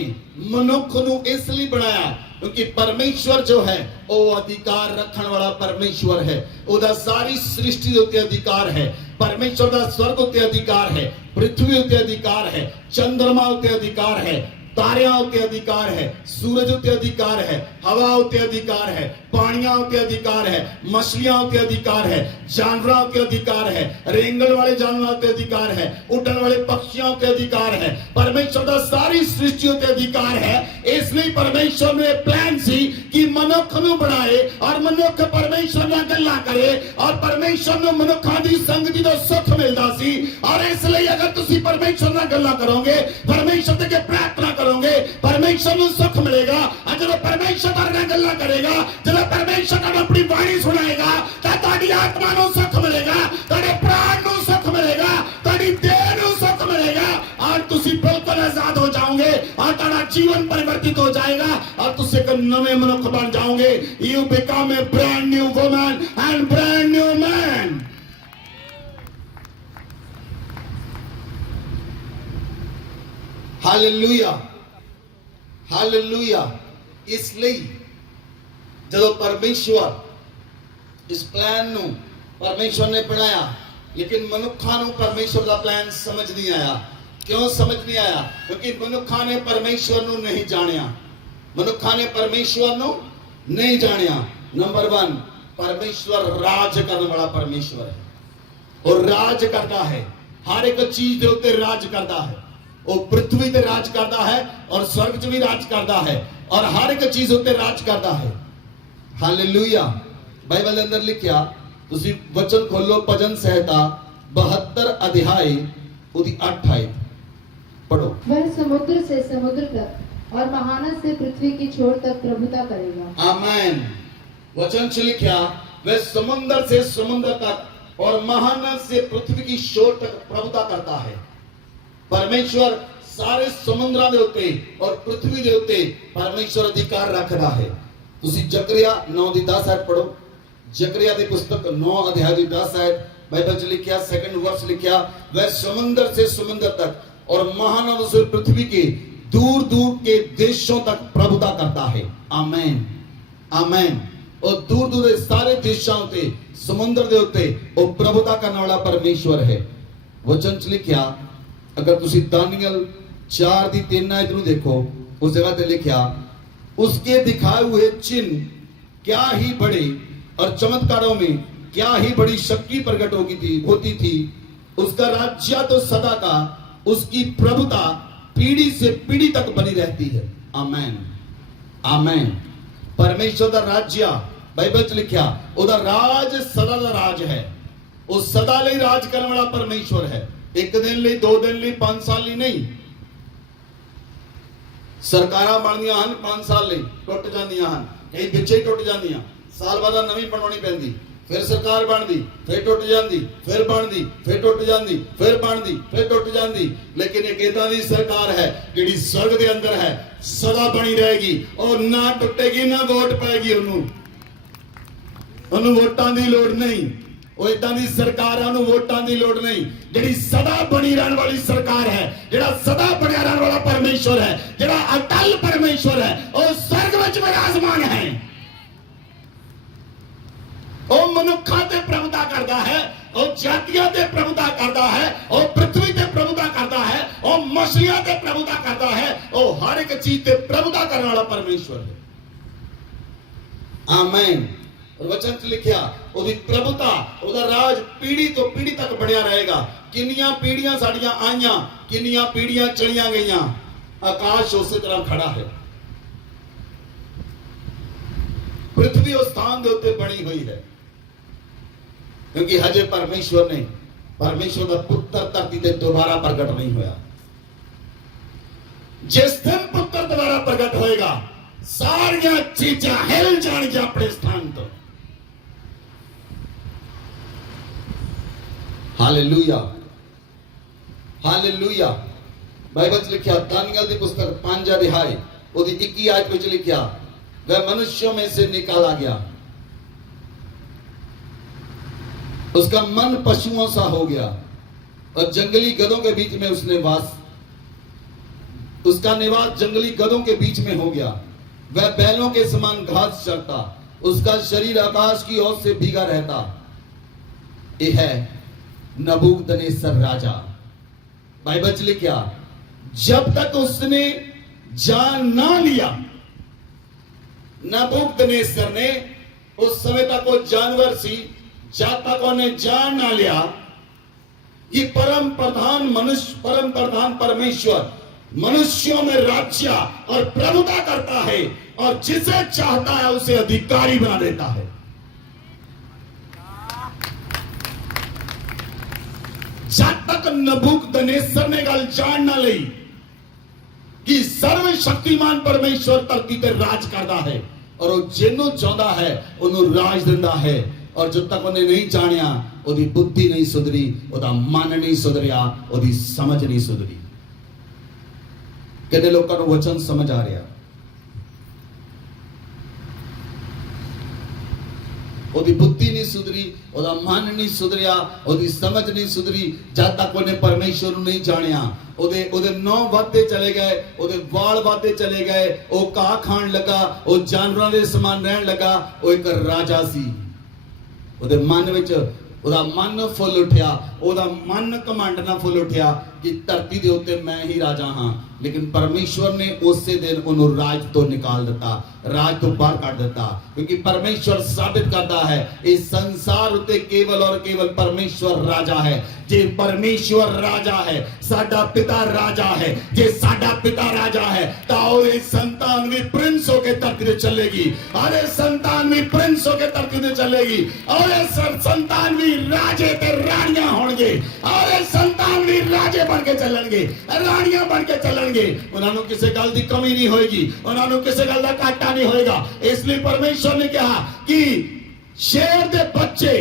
मनुष्य ਨੂੰ ਇਸ ਲਈ ਬਣਾਇਆ क्योंकि परमेश्वर जो है वो अधिकार रखने वाला परमेश्वर है। ਉਹਦਾ ਸਾਰੀ सृष्टि ਦੇ ਉੱਤੇ अधिकार है। परमेश्वर ਦਾ स्वर्ग ਉੱਤੇ अधिकार है, पृथ्वी ਉੱਤੇ अधिकार है, चंद्रमा ਉੱਤੇ अधिकार है, तारियां उत्ते अधिकार है, सूरज उत्ते अधिकार है, हवा उत्ते अधिकार है, पानियां उत्ते अधिकार है, मछलियां उत्ते अधिकार है, जानवरों उत्ते अधिकार है, रेंगण वाले जानवरों उत्ते अधिकार है, उड़न वाले पक्षियों उत्ते अधिकार है। परमेश्वर दा सारी सृष्टि उत्ते अधिकार है। इसलिए परमेश्वर ने प्लान सी कि मनुख नूं बनाए और मनुख परमेश्वर नाल गल्लां करे और परमेश्वर नूं मनुखां दी संगति दा सुख मिलदा सी। और इसलिए अगर तुसी परमेश्वर नाल गल्लां करोगे, परमेश्वर ते प्रार्थना करोगे, परमेश्वर ਨੂੰ ਸੁੱਖ ਮਿਲੇਗਾ। ਜਦੋਂ ਪਰਮੇਸ਼ਰ ਤੁਹਾਡੇ ਨਾਲ ਗੱਲਾਂ ਕਰੇਗਾ, ਜਦੋਂ ਪਰਮੇਸ਼ਰ ਤੁਹਾਨੂੰ ਆਪਣੀ ਬਾਣੀ ਸੁਣਾਏਗਾ ਤਾਂ ਤੁਹਾਡੀ ਆਤਮਾ ਨੂੰ ਸੁੱਖ ਮਿਲੇਗਾ, ਤੁਹਾਡੇ ਪ੍ਰਾਣ ਨੂੰ ਸੁੱਖ ਮਿਲੇਗਾ, ਤੁਹਾਡੀ ਦੇਹ ਨੂੰ ਸੁੱਖ ਮਿਲੇਗਾ और ਤੁਸੀਂ ਬਿਲਕੁਲ ਆਜ਼ਾਦ ਹੋ ਜਾਓਗੇ और ਤੁਹਾਡਾ ਜੀਵਨ परिवर्तित हो जाएगा और ਤੁਸੀਂ ਇੱਕ ਨਵੇਂ ਮਨੁੱਖ ਬਣ ਜਾਓਗੇ। You become a brand new woman and brand new man। Hallelujah, hallelujah. इसलिए ਜਦੋਂ ਪਰਮੇਸ਼ਵਰ ਇਸ ਪਲਾਨ ਨੂੰ ਪਰਮੇਸ਼ਵਰ ਨੇ ਬਣਾਇਆ, ਲੇਕਿਨ ਮਨੁੱਖਾਂ ਨੂੰ ਪਰਮੇਸ਼ਵਰ ਦਾ ਪਲਾਨ ਸਮਝ ਨਹੀਂ ਆਇਆ। ਕਿਉਂ ਸਮਝ ਨਹੀਂ ਆਇਆ? ਕਿਉਂਕਿ ਮਨੁੱਖਾਂ ਨੇ ਪਰਮੇਸ਼ਵਰ ਨੂੰ ਨਹੀਂ ਜਾਣਿਆ। ਮਨੁੱਖਾਂ ਨੇ ਪਰਮੇਸ਼ਵਰ ਨੂੰ ਨਹੀਂ ਜਾਣਿਆ। ਨੰਬਰ 1 ਪਰਮੇਸ਼ਵਰ ਰਾਜ ਕਰਨ ਵਾਲਾ ਪਰਮੇਸ਼ਵਰ ਹੈ। ਉਹ ਰਾਜ ਕਰਦਾ ਹੈ, ਹਰ ਇੱਕ ਚੀਜ਼ ਦੇ ਉੱਤੇ ਰਾਜ ਕਰਦਾ ਹੈ। ਉਹ ਪ੍ਰithvi ਤੇ ਰਾਜ ਕਰਦਾ ਹੈ ਔਰ स्वर्ग 'ਚ ਵੀ ਰਾਜ ਕਰਦਾ ਹੈ ਔਰ ਹਰ ਇੱਕ ਚੀਜ਼ ਉੱਤੇ ਰਾਜ ਕਰਦਾ ਹੈ। ਹਾਲੇਲੂਇਆ। ਬਾਈਬਲ ਦੇ ਅੰਦਰ ਲਿਖਿਆ, ਤੁਸੀਂ ਵਚਨ ਖੋਲੋ, ਭਜਨ ਸੰਹਿਤਾ 72 ਅਧਿਆਇ ਉਹਦੀ 8 ਆਇਤ पढ़ो। वह समुद्र से समुद्र तक और महानस से पृथ्वी की छोर तक प्रभुता करेगा। आमीन। वचन से लिखा, वह समुद्र से समुद्र तक और महानस से पृथ्वी की छोर तक प्रभुता करता है। परमेश्वर सारे समुद्रां दे उत्ते और पृथ्वी दे उत्ते परमेश्वर अधिकार रखदा है। तुसी जकरिया 9 दी 10 आयत पढ़ो। जकरिया दी पुस्तक 9 अध्याय दी 10 आयत बाइबल च लिखा, सेकंड वर्स लिखा, वह समुद्र से समुद्र तक और महानद से पृथ्वी के दूर दूर के देशों तक प्रभुता करता है। आमीन, आमीन। और दूर दूर के सारे देशों उत्ते, समुद्र दे उत्ते वो प्रभुता करने वाला परमेश्वर है। वचन च लिखा, अगर तुसी दानियल 4 दी 3 आयत नूं देखो, उस जगह ते लिखा, उसके दिखाए हुए चिन्ह क्या ही बड़े और चमत्कारों में क्या ही बड़ी शक्ति प्रकट होती थी। उसका राज्य तो सदा का, उसकी प्रभुता पीढ़ी से पीढ़ी तक बनी रहती है। आमेन आमेन। परमेश्वर का राज्य बाइबल च लिखा ओदा राज सदा का राज है। वो सदा ਲਈ राज करने वाला परमेश्वर है। एक दिन ਲਈ, 2 दिन ਲਈ, 5 साल ਲਈ नहीं। सरकारां बनदियां ਹਨ 5 साल ਲਈ, ਟੁੱਟ ਜਾਂਦੀਆਂ ਹਨ, ਕਈ ਵਿੱਚੇ ਹੀ ਟੁੱਟ ਜਾਂਦੀਆਂ, ਸਾਲ ਬਾਅਦ ਨਵੀਂ ਬਣਾਉਣੀ ਪੈਂਦੀ, फिर सरकार बनती, फिर टुट जाती, फिर बनती, फिर टुट जाती, फिर बनती, फिर टुट जाती। लेकिन एक इदां दी सरकार है जिहड़ी स्वर्ग दे अंदर है, सदा बनी रहेगी और ना टुटेगी ना वोट पाएगी। उन्होंने वोटां दी लोड़ नहीं। वो इदां दी सरकार है, उन्होंने वोटां दी लोड़ नहीं। जिहड़ी सदा बनी रहने वाली सरकार है, जिहड़ा सदा बनिया रहने वाला परमेश्वर है, जिहड़ा अटल परमेश्वर है, वो स्वर्ग विच विराजमान है। ਉਹ ਮਨੁੱਖਾਂ ਤੇ ਪ੍ਰਭੁਤਾ ਕਰਦਾ ਹੈ, ਉਹ ਜਾਤੀਆਂ ਤੇ ਪ੍ਰਭੁਤਾ ਕਰਦਾ ਹੈ, ਉਹ ਪ੍ਰithvi ਤੇ ਪ੍ਰਭੁਤਾ ਕਰਦਾ ਹੈ, ਉਹ ਮਛਲੀਆਂ ਤੇ ਪ੍ਰਭੁਤਾ ਕਰਦਾ ਹੈ, ਉਹ ਹਰ ਇੱਕ ਚੀਜ਼ ਤੇ ਪ੍ਰਭੁਤਾ ਕਰਨ ਵਾਲਾ ਪਰਮੇਸ਼ਵਰ ਹੈ। ਆਮੇਨ। और वचन च लिखिया ਉਹਦੀ ਪ੍ਰਭੁਤਾ, ਉਹਦਾ ਰਾਜ ਪੀੜੀ ਤੋਂ ਪੀੜੀ ਤੱਕ ਬਣਿਆ ਰਹੇਗਾ। ਕਿੰਨੀਆਂ ਪੀੜੀਆਂ ਸਾਡੀਆਂ ਆਈਆਂ, ਕਿੰਨੀਆਂ ਪੀੜੀਆਂ ਚਲੀਆਂ ਗਈਆਂ, ਆਕਾਸ਼ ਉਸੇ ਤਰ੍ਹਾਂ ਖੜਾ ਹੈ। पृथ्वी उस स्थान के उत्ते बनी हुई है, क्योंकि हजे परमेश्वर का पुत्र धरती ते दोबारा प्रगट नहीं होया। जिस दिन पुत्र दोबारा प्रगट होएगा, सारियां चीजां हिल जाएंगी अपने स्थान तो। Hallelujah hallelujah. बाइबल च लिखा, दानियल की पुस्तक 5 अध्याय ओदी 21 आयत में लिखा, वह मनुष्यों में से निकाला गया, उसका मन पशुओं सा हो गया और जंगली गधों के बीच में उसका निवास जंगली गधों के बीच में हो गया। वह बैलों के समान घास चरता, उसका शरीर आकाश की ओर से भीगा रहता। यह है नबूकदनेस्सर राजा। बाइबल च लिखा, जब तक उसने जान ना लिया, नबूकदनेस्सर ने उस समय तक वो जानवर सी, जब तक उन्हें जान ना लिया कि परम प्रधान मनुष्य, परम प्रधान परमेश्वर मनुष्यों में राज्य और प्रभुता करता है और जिसे चाहता है उसे अधिकारी बना देता है। जब तक नबूकदनेस्सर ने गल जान ना ली कि सर्वशक्तिमान परमेश्वर धरती ते राज करता है और वो जिन्हों चाहता है उन्होंने राज दिंदा है। और जब तक उन्हें नहीं जानिया, उसकी बुद्धि नहीं सुधरी, उसका मन नहीं सुधरिया, उसकी समझ नहीं सुधरी। कितने लोगों को वचन समझ आ रहा? उसकी बुद्धि नहीं सुधरी, उसका मन नहीं सुधरिया, उसकी समझ नहीं सुधरी, जब तक उन्हें परमेश्वर नहीं जानिया। ਉਹਦੇ ਨੌ ਵਾਧੇ ਚਲੇ ਗਏ, ਉਹਦੇ ਵਾਲ ਵਾਧੇ ਚਲੇ ਗਏ, ਉਹ ਘਾਹ ਖਾਣ ਲੱਗਾ, ਉਹ ਜਾਨਵਰਾਂ ਦੇ ਸਮਾਨ ਰਹਿਣ ਲੱਗਾ। ਉਹ ਇੱਕ ਰਾਜਾ ਸੀ। ਉਹਦੇ ਮਨ ਵਿੱਚ ਉਹਦਾ ਮਨ ਫੁੱਲ ਉੱਠਿਆ, ਉਹਦਾ ਮਨ ਘਮੰਡ ਨਾਲ ਫੁੱਲ ਉੱਠਿਆ कि धरती के उत्ते मैं ही राजा हाँ। लेकिन परमेश्वर ने उसी दिन उन्होंने राज तो निकाल दिता, राज तो बाहर काट दिता, क्योंकि परमेश्वर साबित करता है इस संसार उत्ते केवल और केवल परमेश्वर राजा है। जे परमेश्वर राजा है, साडा पिता राजा है। जे साडा पिता राजा है तो और संतान भी प्रिंस होके धरती पे चलेगी, और संतान भी प्रिंस होके धरती पे चलेगी, और संतान भी राजे ते रानियां होंगे, और संतान भी राजे बन के चलणगे, रानियां बन के चलणगे। उन्होंने किसी गल की कमी नहीं होगी, उन्होंने किसी गल का घाटा नहीं होएगा। इसलिए परमेश्वर ने कहा कि शेर दे बच्चे,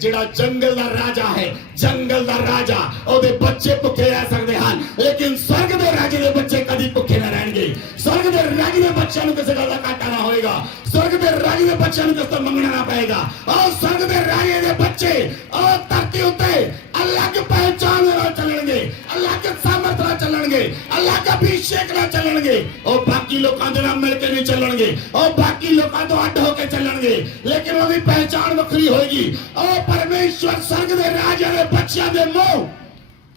जिहड़ा जंगल दा राजा है, जंगल दा राजा ओदे बच्चे भुखे रह सकते हैं, लेकिन स्वर्ग दे राजे दे बच्चे कभी भुखे ना रहणगे। स्वर्ग दे राजे दे बच्चों को किसी गल का घाटा ना होएगा, स्वर्ग दे राजे दे बच्चों को किसी मंगना ना पाएगा। और स्वर्ग दे राजे दे बच्चे और धरती उत्ते अलग पहचान नाल चलणगे, अलग सामर्थ नाल चलणगे, अलग अभिषेक नाल चलणगे। और बाकी लोकां दे नाल मिल के नहीं चलणगे, और बाकी लोकां तो अड्ड होके चलणगे, लेकिन उहदी पहचान वखरी होएगी। और परमेश्वर स्वर्ग दे राजे दे बच्चों दे मुंह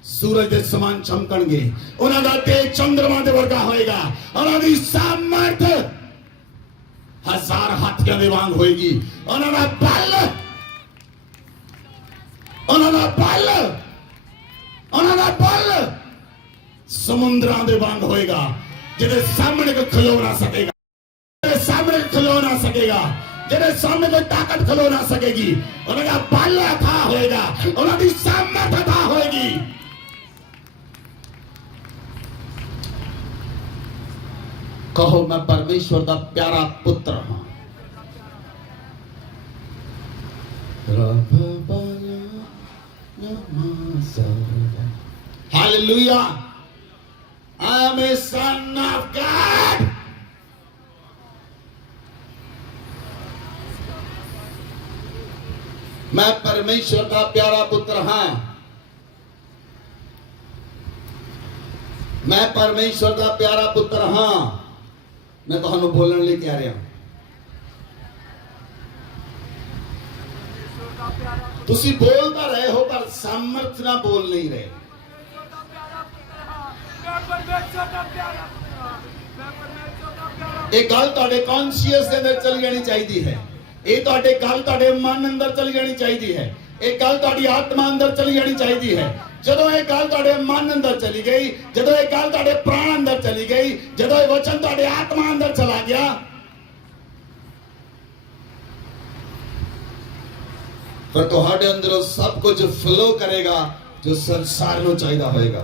सूरज के समान चमकणगे, उन्हां दा तेज चंद्रमा दे वर्गा होएगा, उन्हां दी सामर्थ 1000 ਹਾਥੀਆਂ ਦੇ ਵਾਂਗ ਹੋਏਗੀ। ਉਹਨਾਂ ਦਾ ਬਲ, ਉਹਨਾਂ ਦਾ ਬਲ, ਉਹਨਾਂ ਦਾ ਬਲ ਸਮੁੰਦਰਾਂ ਦੇ ਵਾਂਗ ਹੋਏਗਾ, ਜਿਹਦੇ ਸਾਹਮਣੇ ਕੋਈ ਖਲੋ ਨਾ ਸਕੇਗਾ, ਜਿਹਦੇ ਸਾਹਮਣੇ ਖਲੋ ਨਾ ਸਕੇਗਾ, ਜਿਹਦੇ ਸਾਹਮਣੇ ਕੋਈ ਤਾਕਤ ਖਲੋ ਨਾ ਸਕੇਗੀ। ਉਹਨਾਂ ਦਾ ਬਲ ਅਥਾਹ ਹੋਏਗਾ, ਉਹਨਾਂ ਦੀ ਸਾਮਰਥ ਅਥਾਹ ਹੋਏਗੀ। कहो मैं परमेश्वर का प्यारा पुत्र हूं। Hallelujah, I am a son of God। मैं परमेश्वर का प्यारा पुत्र हां। मैं परमेश्वर का प्यारा पुत्र हां। मैं तुहानू बोलने लिए कह रहा हूं। तुसी बोलता रहे हो पर सामर्थ ना बोल नहीं रहे। एक गल तुहाडे कॉन्शियस दे अंदर चली जानी चाहिए है। ये तुहाडे गल तुहाडे मन अंदर चली जानी चाहिए है। एक गल तुहाडी आत्मा अंदर चली जानी चाहिए है। जदों ये गल तुहाडे मन अंदर चली गई, जदों ये गल तुहाडे प्राण अंदर चली गई, जदों ये वचन तुहाडे आत्मा अंदर चला गया, फिर तुहाडे अंदर सब कुछ फ्लो करेगा जो संसार को चाहिए होएगा।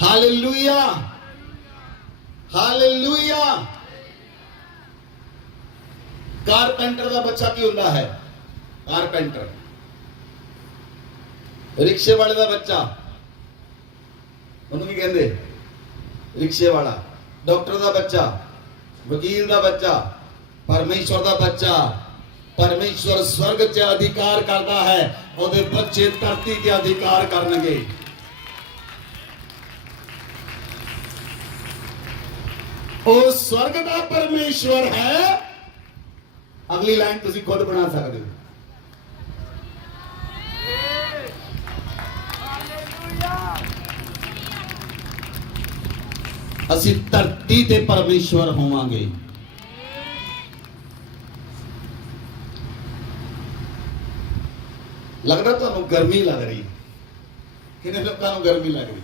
Hallelujah, hallelujah. कारपेंटर का बच्चा की होता है? कारपेंटर। रिक्शे वाले का बच्चा उन्होंने कहते रिक्शे वाला। डॉक्टर का बच्चा, वकील का बच्चा, परमेश्वर का बच्चा। परमेश्वर स्वर्ग च अधिकार करता है, ਉਹਦੇ बच्चे धरती के अधिकार करनगे। ਉਹ स्वर्ग का परमेश्वर है। अगली लाइन तुसी खुद बना सकते हो। असी धरती ते परमेश्वर होवांगे। लगता तुहानू गर्मी लग रही? किन्ने लोगों को गर्मी लग रही?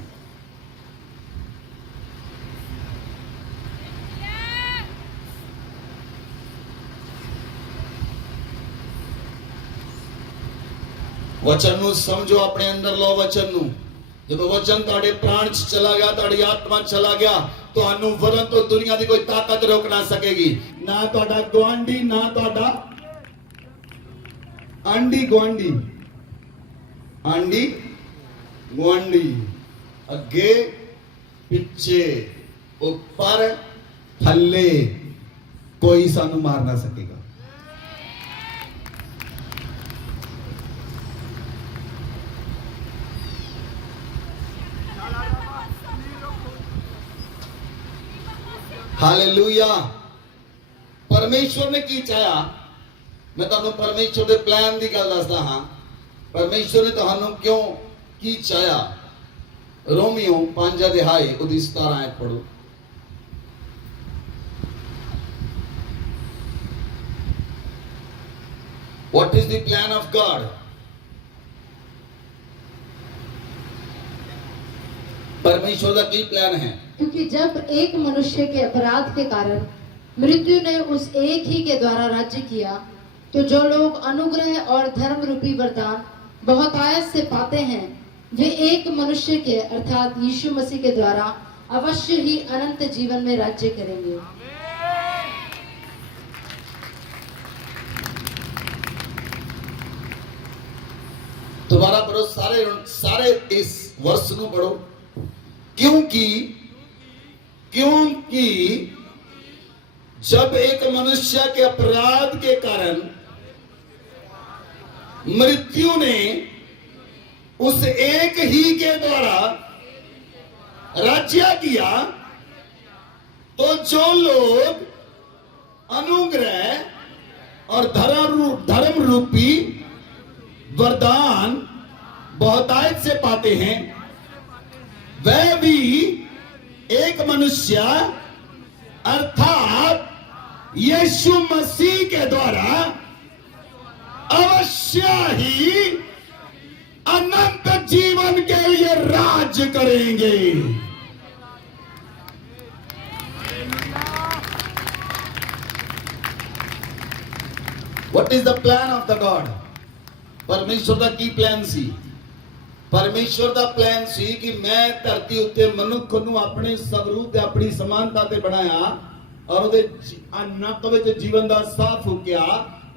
वचन नू समझो, अपने अंदर लो वचन नू। जब वचन तुहाडे प्राण च चला गया, तुहाडी आत्मा चला गया, तुहानू वरन तो दुनिया की कोई ताकत रोक ना सकेगी। ना तुहाडा गुआंढी, ना तुहाडा आंडी गुआंढी, आंडी गुआंढी, अगे पिछे ऊपर थल्ले कोई सानू मार ना सकेगा। हालेलुया। परमेश्वर ने की चाहा, मैं तुहानू परमेश्वर के प्लान की गल दसदा हां। परमेश्वर ने तुहानू क्यों की चाहा। रोमियो 5 अध्याय उसदी 17 आयत पढ़ो। What is the plan of God? परमेश्वर का की प्लान है? क्योंकि जब एक मनुष्य के अपराध के कारण मृत्यु ने उस एक ही के द्वारा राज्य किया, तो जो लोग अनुग्रह और धर्म रूपी वरदान बहुतायत से पाते हैं, वे एक मनुष्य के अर्थात यीशु मसीह के द्वारा अवश्य ही अनंत जीवन में राज्य करेंगे। दोबारा पढ़ो, सारे इस वर्ष को पढ़ो। क्योंकि जब एक मनुष्य के अपराध के कारण मृत्यु ने उस एक ही के द्वारा राज्य किया, तो जो लोग अनुग्रह और धर्म रूपी वरदान बहुतायत से पाते हैं, वह भी एक मनुष्य अर्थात यीशु मसीह के द्वारा अवश्य ही अनंत जीवन के लिए राज करेंगे। What is the plan of the God? परमेश्वर ਦਾ ਕੀ ਪਲਾਨ ਸੀ? ਪਰਮੇਸ਼ਵਰ ਦਾ ਪਲਾਨ ਸੀ ਕਿ ਮੈਂ ਧਰਤੀ ਉੱਤੇ ਮਨੁੱਖ ਨੂੰ ਆਪਣੇ ਸਵਰੂਪ ਤੇ ਆਪਣੀ ਸਮਾਨਤਾ ਤੇ ਬਣਾਇਆ ਔਰ ਉਹਦੇ ਨੱਕ ਵਿੱਚ ਜੀਵਨ ਦਾ ਸਾਹ ਫੂਕਿਆ,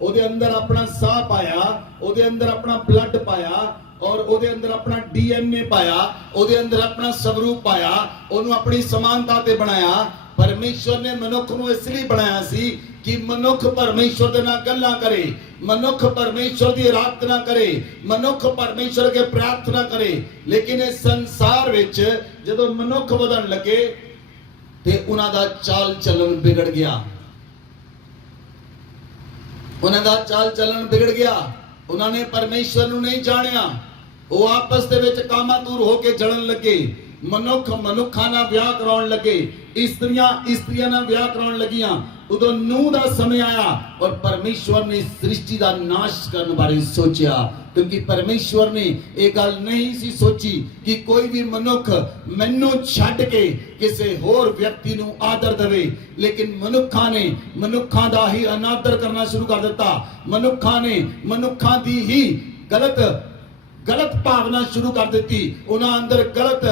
ਉਹਦੇ ਅੰਦਰ ਆਪਣਾ ਸਾਹ ਪਾਇਆ, ਉਹਦੇ ਅੰਦਰ ਆਪਣਾ ਬਲੱਡ ਪਾਇਆ ਔਰ ਉਹਦੇ ਅੰਦਰ ਆਪਣਾ ਡੀਐਨਏ ਪਾਇਆ, ਉਹਦੇ ਅੰਦਰ ਆਪਣਾ ਸਵਰੂਪ ਪਾਇਆ, ਉਹਨੂੰ ਆਪਣੀ ਸਮਾਨਤਾ ਤੇ ਬਣਾਇਆ। परमेश्वर ने मनुख ਨੂੰ ਇਸ ਲਈ ਬਣਾਇਆ ਸੀ ਕਿ ਮਨੁੱਖ ਪਰਮੇਸ਼ਵਰ ਦੇ ਨਾਲ ਗੱਲਾਂ ਕਰੇ, ਮਨੁੱਖ ਪਰਮੇਸ਼ਵਰ ਦੀ ਆਰਾਧਨਾ ਕਰੇ, ਮਨੁੱਖ ਪਰਮੇਸ਼ਵਰ ਕੇ ਪ੍ਰਾਰਥਨਾ ਕਰੇ। ਲੇਕਿਨ ਇਸ ਸੰਸਾਰ ਵਿੱਚ ਜਦੋਂ ਮਨੁੱਖ ਵਧਣ ਲੱਗੇ ਤੇ ਉਹਨਾਂ ਦਾ ਚਾਲ ਚੱਲਣ ਵਿਗੜ ਗਿਆ, ਉਹਨਾਂ ਦਾ ਚਾਲ ਚੱਲਣ ਵਿਗੜ ਗਿਆ। ਉਹਨਾਂ ਨੇ ਪਰਮੇਸ਼ਵਰ ਨੂੰ ਨਹੀਂ ਜਾਣਿਆ, ਉਹ ਆਪਸ ਦੇ ਵਿੱਚ ਕਾਮਾਤੂਰ ਹੋ ਕੇ ਜਲਣ ਲੱਗੇ। ਮਨੁੱਖ ਮਨੁੱਖਾਂ ਨਾਲ ਵਿਆਹ ਕਰਾਉਣ ਲੱਗੇ, ਇਸਤਰੀਆਂ ਇਸਤਰੀਆਂ ਨਾਲ ਵਿਆਹ ਕਰਾਉਣ ਲੱਗੀਆਂ। ਉਦੋਂ ਨੂਹ ਦਾ ਸਮੇਂ ਆਇਆ ਔਰ ਪਰਮੇਸ਼ਵਰ ਨੇ ਸ੍ਰਿਸ਼ਟੀ ਦਾ ਨਾਸ਼ ਕਰਨ ਬਾਰੇ ਸੋਚਿਆ, ਕਿਉਂਕਿ ਪਰਮੇਸ਼ਵਰ ਨੇ ਇਹ ਗੱਲ ਨਹੀਂ ਸੀ ਸੋਚੀ ਕਿ ਕੋਈ ਵੀ ਮਨੁੱਖ ਮੈਨੂੰ ਛੱਡ ਕੇ ਕਿਸੇ ਹੋਰ ਵਿਅਕਤੀ ਨੂੰ ਆਦਰ ਦੇਵੇ। ਲੇਕਿਨ ਮਨੁੱਖਾਂ ਨੇ ਮਨੁੱਖਾਂ ਦਾ ਹੀ ਅਨਾਦਰ ਕਰਨਾ ਸ਼ੁਰੂ ਕਰ ਦਿੱਤਾ। ਮਨੁੱਖਾਂ ਨੇ ਮਨੁੱਖਾਂ ਦੀ ਹੀ गलत भावना शुरू कर दी। उन्होंने अंदर गलत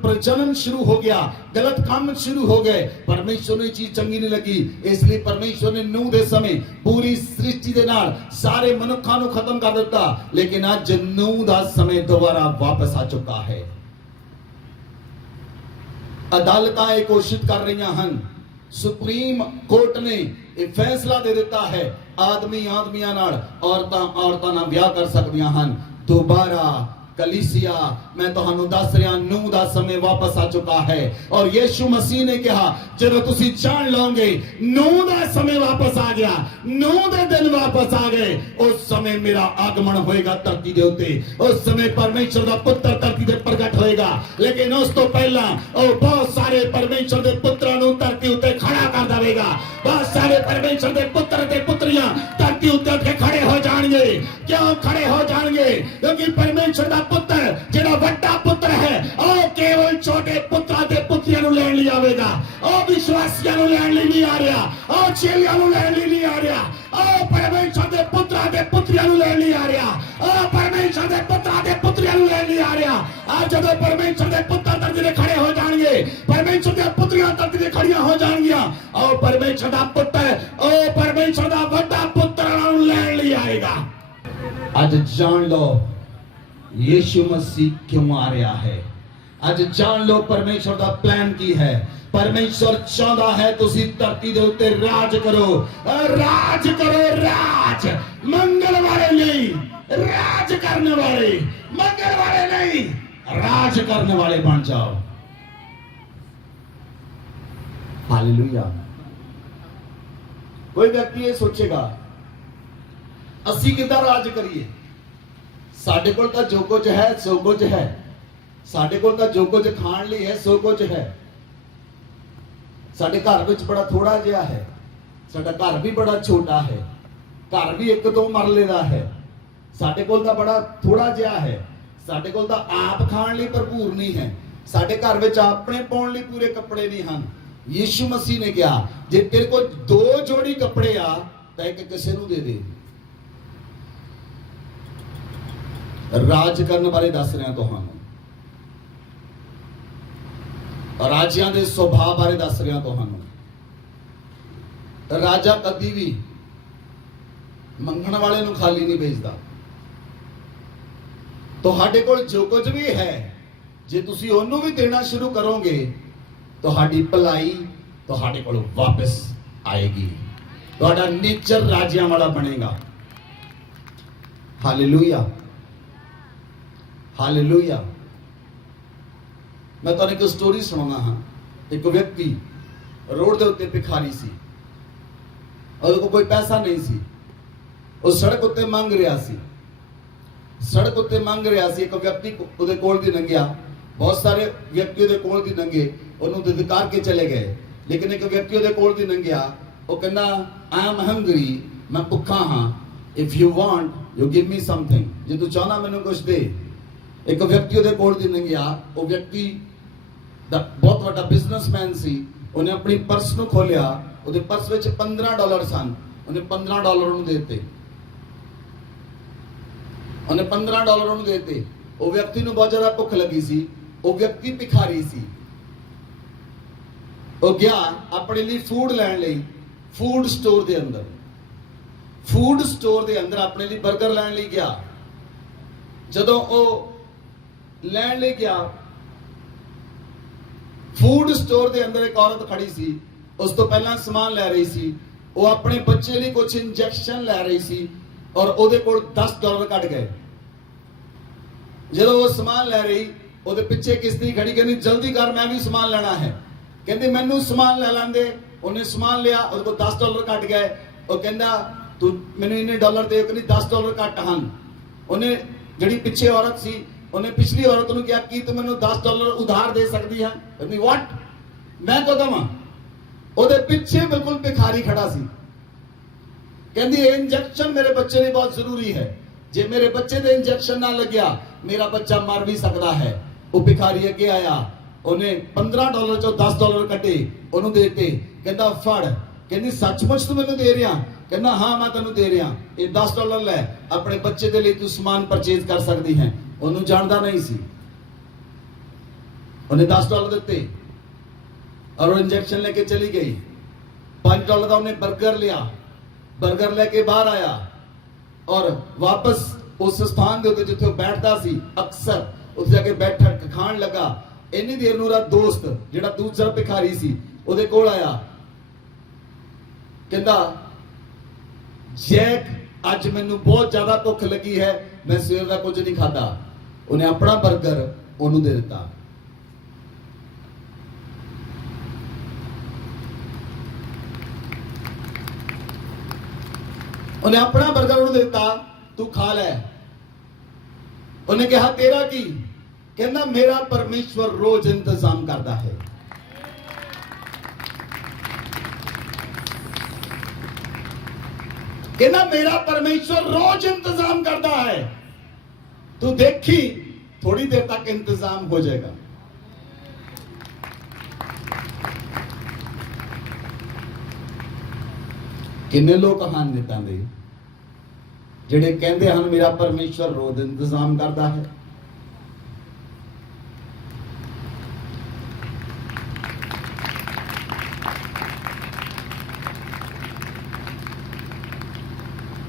प्रजनन शुरू हो गया, गलत काम शुरू हो गए। परमेश्वर ने चीज चंगी नहीं लगी, इसलिए परमेश्वर ने नूह दे समय पूरी सृष्टि दे नाल सारे मनुखा नू खत्म कर दिता। लेकिन आज नूह दा समय दोबारा वापस आ चुका है। अदालतां ये कोशिश कर रही हैं, सुप्रीम कोर्ट ने एक फैसला दे दिता है, आदमी आदमियां नाल औरतां औरतां नाल ब्याह कर सकदियां हन। दोबारा कलीसिया मैं तुहानू दस रहा, नूह दा समय वापस आ चुका है। और यीशु मसीह ने कहा जदों तुसी जान लोगे नूह दा समय वापस आ गया, नूह दे दिन वापस आ गए, उस समय मेरा आगमन होएगा धरती दे उत्ते। उस समय परमेश्वर दा पुत्र धरती दे प्रगट होएगा। लेकिन उस तो पहला और बहुत सारे परमेश्वर दे पुत्रां नू धरती उत्ते खड़ा कर देवेगा। बहुत सारे परमेश्वर दे पुत्र ते पुत्रियां धरती उत्ते उठ के खड़े हो जाएंगे। क्यों खड़े हो जाएंगे? क्योंकि परमेश्वर दा पुत्र जेड़ा बड़ा पुत्र है ओ केवल छोटे पुत्रां ते पुत्रियां नू लैण लई आवेगा। ओ विश्वासियां नू लैण लई नहीं आ रहा, ओ चेलियां नू लैण लई नहीं आ रहा, ओ परमेश्वर दे पुत्रां ते पुत्रियां नू लैण लई आ रहा, ओ परमेश्वर दे पुत्रां ते पुत्रियां नू लैण लई आ रहा। आज जदों परमेश्वर दे पुत्र धरती ते खड़े हो जाणगे, परमेश्वर दे पुत्रियां धरती ते खड़ियां हो जाणगियां, ओ परमेश्वर दा पुत्र ओ परमेश्वर दा बड़ा पुत्र नू लैण लई आएगा। आज जान लो यीशु मसीह क्यों आ रहा है। आज जान लो परमेश्वर का प्लान की है। परमेश्वर चाहता है तुसी धरती दे उत्ते राज करो, राज करो, राज मंगल वाले नहीं, राज करने वाले, मंगल वाले नहीं, राज करने वाले बन जाओ। हालेलुया। कोई व्यक्ति ये सोचेगा असी किदा राज करिए, साडे कोल तां जो कुछ है सो कुछ है, साडे कोल तां जो कुछ खाण लई है सो कुछ है, साडे घर विच बड़ा थोड़ा जिहा है, साडा घर भी बड़ा छोटा है, घर भी एक दो मरले दा है, साडे कोल तां बड़ा थोड़ा जिहा है, साडे कोल तां आप खाण लई भरपूर नहीं है, साडे घर विच अपने पाउण लई पूरे कपड़े नहीं हन। यीशु मसीह ने कहा जे तेरे कोल दो जोड़ी कपड़े आ तां एक किसे नूं दे दे। राज करने वाले दस रहे तुहानू, राजियां दे सुभाव बारे दस रहा तुहानू। राजा कदी भी मंगण वाले नू खाली नहीं भेजदा। तुहाडे कोल जो कुछ भी है जे तुसी ओनू भी देना शुरू करोगे तुहाडी भलाई तुहाडे कोल वापस आएगी, तुहाडा नेचर राजियां वाला बनेगा। Hallelujah, hallelujah. मैं तुहानू एक स्टोरी सुनाना हाँ। एक व्यक्ति रोड के उत्ते भिखारी सी और कोई पैसा नहीं सी, उस सड़क उत्ते मंग रहा सी, सड़क उत्ते मंग रहा सी। एक व्यक्ति उहदे कोल दी लंघिया, ਬਹੁਤ ਸਾਰੇ ਵਿਅਕਤੀ ਉਹਦੇ ਕੋਲ ਦੀ ਲੰਘੇ, ਉਹਨੂੰ ਧਿਦਕਾਰ ਕੇ ਚਲੇ ਗਏ। ਲੇਕਿਨ ਇੱਕ ਵਿਅਕਤੀ ਉਹਦੇ ਕੋਲ ਦੀ ਲੰਘਿਆ, ਉਹ ਕਹਿੰਦਾ ਆਈ ਐਮ ਹੰਗਰੀ, ਮੈਂ ਭੁੱਖਾ ਹਾਂ, if you want you give me something, ਜੇ ਤੂੰ ਚਾਹਨਾ ਮੈਨੂੰ ਕੁਝ ਦੇ। ਇੱਕ ਵਿਅਕਤੀ ਉਹਦੇ ਕੋਲ ਦੀ ਲੰਘਿਆ, ਉਹ ਵਿਅਕਤੀ ਦਾ ਬਹੁਤ ਵੱਡਾ ਬਿਜ਼ਨਸਮੈਨ ਸੀ। ਉਹਨੇ ਆਪਣੀ ਪਰਸ ਨੂੰ ਖੋਲਿਆ, ਉਹਦੇ ਪਰਸ ਵਿੱਚ $15 ਸਨ। ਉਹਨੇ $15 ਉਹਨੂੰ ਦੇ ਦਿੱਤੇ। ਉਹਨੇ $15 ਉਹਨੂੰ ਦੇ ਦਿੱਤੇ। ਉਹ ਵਿਅਕਤੀ ਨੂੰ ਬਹੁਤ ਜ਼ਿਆਦਾ ਭੁੱਖ ਲੱਗੀ ਸੀ। ਉਹ ਵਿਅਕਤੀ ਭਿਖਾਰੀ ਸੀ। ਉਹ ਗਿਆ ਆਪਣੇ ਲਈ ਫੂਡ ਲੈਣ ਲਈ ਫੂਡ ਸਟੋਰ ਦੇ ਅੰਦਰ, ਫੂਡ ਸਟੋਰ ਦੇ ਅੰਦਰ ਆਪਣੇ ਲਈ 버ਗਰ ਲੈਣ ਲਈ ਗਿਆ। ਜਦੋਂ ਉਹ ਲੈਣ ਲਈ ਗਿਆ, ਫੂਡ ਸਟੋਰ ਦੇ ਅੰਦਰ ਇੱਕ ਔਰਤ ਖੜੀ ਸੀ। ਉਸ ਤੋਂ ਪਹਿਲਾਂ ਸਮਾਨ ਲੈ ਰਹੀ ਸੀ। ਉਹ ਆਪਣੇ ਬੱਚੇ ਲਈ ਕੁਝ ਇੰਜੈਕਸ਼ਨ ਲੈ ਰਹੀ ਸੀ ਔਰ ਉਹਦੇ ਕੋਲ $10 ਕੱਢ ਗਏ। ਜਦੋਂ ਉਹ ਸਮਾਨ ਲੈ ਰਹੀ, ਉਹਦੇ ਪਿੱਛੇ ਕਿਸ਼ਤੀ ਖੜੀ, ਕਹਿੰਦੀ ਜਲਦੀ ਕਰ, ਮੈਂ ਵੀ ਸਮਾਨ ਲੈਣਾ ਹੈ। ਕਹਿੰਦੀ ਮੈਨੂੰ ਸਮਾਨ ਲੈ ਲੈਂਦੇ। ਉਹਨੇ ਸਮਾਨ ਲਿਆ, ਉਹਦੇ ਕੋਲ $10 ਕੱਟ ਗਏ। ਉਹ ਕਹਿੰਦਾ ਤੂੰ ਮੈਨੂੰ ਇੰਨੇ ਡਾਲਰ ਦੇ। ਕਹਿੰਦੀ $10 ਘੱਟ ਹਨ। ਉਹਨੇ ਜਿਹੜੀ ਪਿੱਛੇ ਔਰਤ ਸੀ, ਉਹਨੇ ਪਿਛਲੀ ਔਰਤ ਨੂੰ ਕਿਹਾ ਕਿ ਤੂੰ ਮੈਨੂੰ $10 ਉਧਾਰ ਦੇ ਸਕਦੀ ਹੈ? ਕਹਿੰਦੀ ਵਾਟ, ਮੈਂ ਕਦੋਂ ਦੇਵਾਂ? ਉਹਦੇ ਪਿੱਛੇ ਬਿਲਕੁਲ ਭਿਖਾਰੀ ਖੜਾ ਸੀ। ਕਹਿੰਦੀ ਇਹ ਇੰਜੈਕਸ਼ਨ ਮੇਰੇ ਬੱਚੇ ਲਈ ਬਹੁਤ ਜ਼ਰੂਰੀ ਹੈ, ਜੇ ਮੇਰੇ ਬੱਚੇ ਦੇ ਇੰਜੈਕਸ਼ਨ ਨਾ ਲੱਗਿਆ ਮੇਰਾ ਬੱਚਾ ਮਰ ਵੀ ਸਕਦਾ ਹੈ। ਉਹ ਭਿਖਾਰੀ ਅੱਗੇ ਆਇਆ, ਉਹਨੇ $15 ਚੋਂ $10 ਕੱਢੇ, ਉਹਨੂੰ ਦੇ ਦਿੱਤੇ। ਕਹਿੰਦਾ ਫੜ। ਕਹਿੰਦੀ ਸੱਚਮੁੱਚ ਤੂੰ ਮੈਨੂੰ ਦੇ ਰਿਹਾ? ਕਹਿੰਦਾ ਹਾਂ ਮੈਂ ਤੈਨੂੰ ਦੇ ਰਿਹਾ, ਇਹ $10 ਲੈ, ਆਪਣੇ ਬੱਚੇ ਦੇ ਲਈ ਤੂੰ ਸਮਾਨ ਪਰਚੇਜ਼ ਕਰ ਸਕਦੀ ਹੈ। ਉਹਨੂੰ ਜਾਣਦਾ ਨਹੀਂ ਸੀ। ਉਹਨੇ $10 ਦਿੱਤੇ ਔਰ ਉਹ ਇੰਜੈਕਸ਼ਨ लेके चली गई। $5 ਦਾ ਉਹਨੇ 버ਗਰ ਲਿਆ, 버ਗਰ ਲੈ ਕੇ ਬਾਹਰ ਆਇਆ ਔਰ ਵਾਪਸ ਉਸ ਸਥਾਨ ਦੇ ਉੱਤੇ ਜਿੱਥੇ ਉਹ ਬੈਠਦਾ ਸੀ ਅਕਸਰ, ਉੱਥੇ ਜਾ ਕੇ ਬੈਠਾ ਖਾਣ ਲੱਗਾ। ਇੰਨੀ ਦੇਰ ਨੂੰ ਉਹਦਾ ਦੋਸਤ ਜਿਹੜਾ ਦੂਸਰਾ ਭਿਖਾਰੀ ਸੀ ਉਹਦੇ ਕੋਲ ਆਇਆ। ਕਹਿੰਦਾ ਜੈਕ, ਅੱਜ ਮੈਨੂੰ ਬਹੁਤ ਜ਼ਿਆਦਾ ਭੁੱਖ ਲੱਗੀ ਹੈ, ਮੈਂ ਸਵੇਰ ਦਾ ਕੁਝ ਨਹੀਂ ਖਾਧਾ। ਉਹਨੇ ਆਪਣਾ 버ਗਰ ਉਹਨੂੰ ਦੇ ਦਿੱਤਾ। ਉਹਨੇ ਆਪਣਾ 버ਗਰ ਉਹਨੂੰ ਦਿੱਤਾ, ਤੂੰ ਖਾ ਲੈ। ਉਹਨੇ ਕਿਹਾ ਤੇਰਾ ਕੀ? ਕਹਿੰਦਾ ਮੇਰਾ ਪਰਮੇਸ਼ਵਰ ਰੋਜ਼ ਇੰਤਜ਼ਾਮ ਕਰਦਾ ਹੈ। ਕਹਿੰਦਾ ਮੇਰਾ ਪਰਮੇਸ਼ਵਰ ਰੋਜ਼ ਇੰਤਜ਼ਾਮ ਕਰਦਾ ਹੈ, ਤੂੰ ਦੇਖੀ थोड़ी देर तक इंतजाम हो जाएगा। किन्ने लोग ਹਨ नेता ਦੇ ਜਿਹੜੇ ਕਹਿੰਦੇ ਹਨ ਮੇਰਾ ਪਰਮੇਸ਼ਵਰ ਰੋਜ਼ ਇੰਤਜ਼ਾਮ ਕਰਦਾ ਹੈ।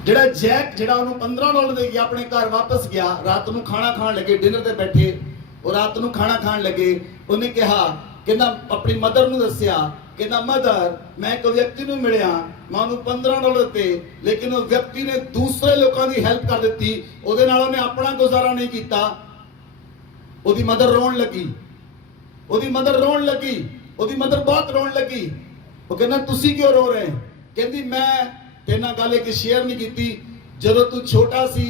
ਜਿਹੜਾ ਜੈਕ ਜਿਹੜਾ ਉਹਨੂੰ $15 ਦੇ ਕੇ ਆਪਣੇ ਘਰ ਵਾਪਸ ਗਿਆ, ਰਾਤ ਨੂੰ ਖਾਣਾ ਖਾਣ ਲੱਗੇ, ਡਿਨਰ ਤੇ ਬੈਠੇ, ਉਹ ਰਾਤ ਨੂੰ ਖਾਣਾ ਖਾਣ ਲੱਗੇ। ਉਹਨੇ ਕਿਹਾ, ਕਹਿੰਦਾ ਆਪਣੀ ਮਦਰ ਨੂੰ ਦੱਸਿਆ, ਕਹਿੰਦਾ ਮਦਰ ਮੈਂ ਇੱਕ ਵਿਅਕਤੀ ਨੂੰ ਮਿਲਿਆ, ਮੈਂ ਉਹਨੂੰ $15 ਦਿੱਤੇ, ਲੇਕਿਨ ਉਹ ਵਿਅਕਤੀ ਨੇ ਦੂਸਰੇ ਲੋਕਾਂ ਦੀ ਹੈਲਪ ਕਰ ਦਿੱਤੀ, ਉਹਦੇ ਨਾਲ ਉਹਨੇ ਆਪਣਾ ਗੁਜ਼ਾਰਾ ਨਹੀਂ ਕੀਤਾ। ਉਹਦੀ ਮਦਰ ਰੋਣ ਲੱਗੀ, ਉਹਦੀ ਮਦਰ ਰੋਣ ਲੱਗੀ, ਉਹਦੀ ਮਦਰ ਬਹੁਤ ਰੋਣ ਲੱਗੀ। ਉਹ ਕਹਿੰਦਾ ਤੁਸੀਂ ਕਿਉਂ ਰੋ ਰਹੇ? ਕਹਿੰਦੀ ਮੈਂ ਤੇਰੇ ਨਾਲ ਗੱਲ ਇੱਕ ਸ਼ੇਅਰ ਨਹੀਂ ਕੀਤੀ, ਜਦੋਂ ਤੂੰ ਛੋਟਾ ਸੀ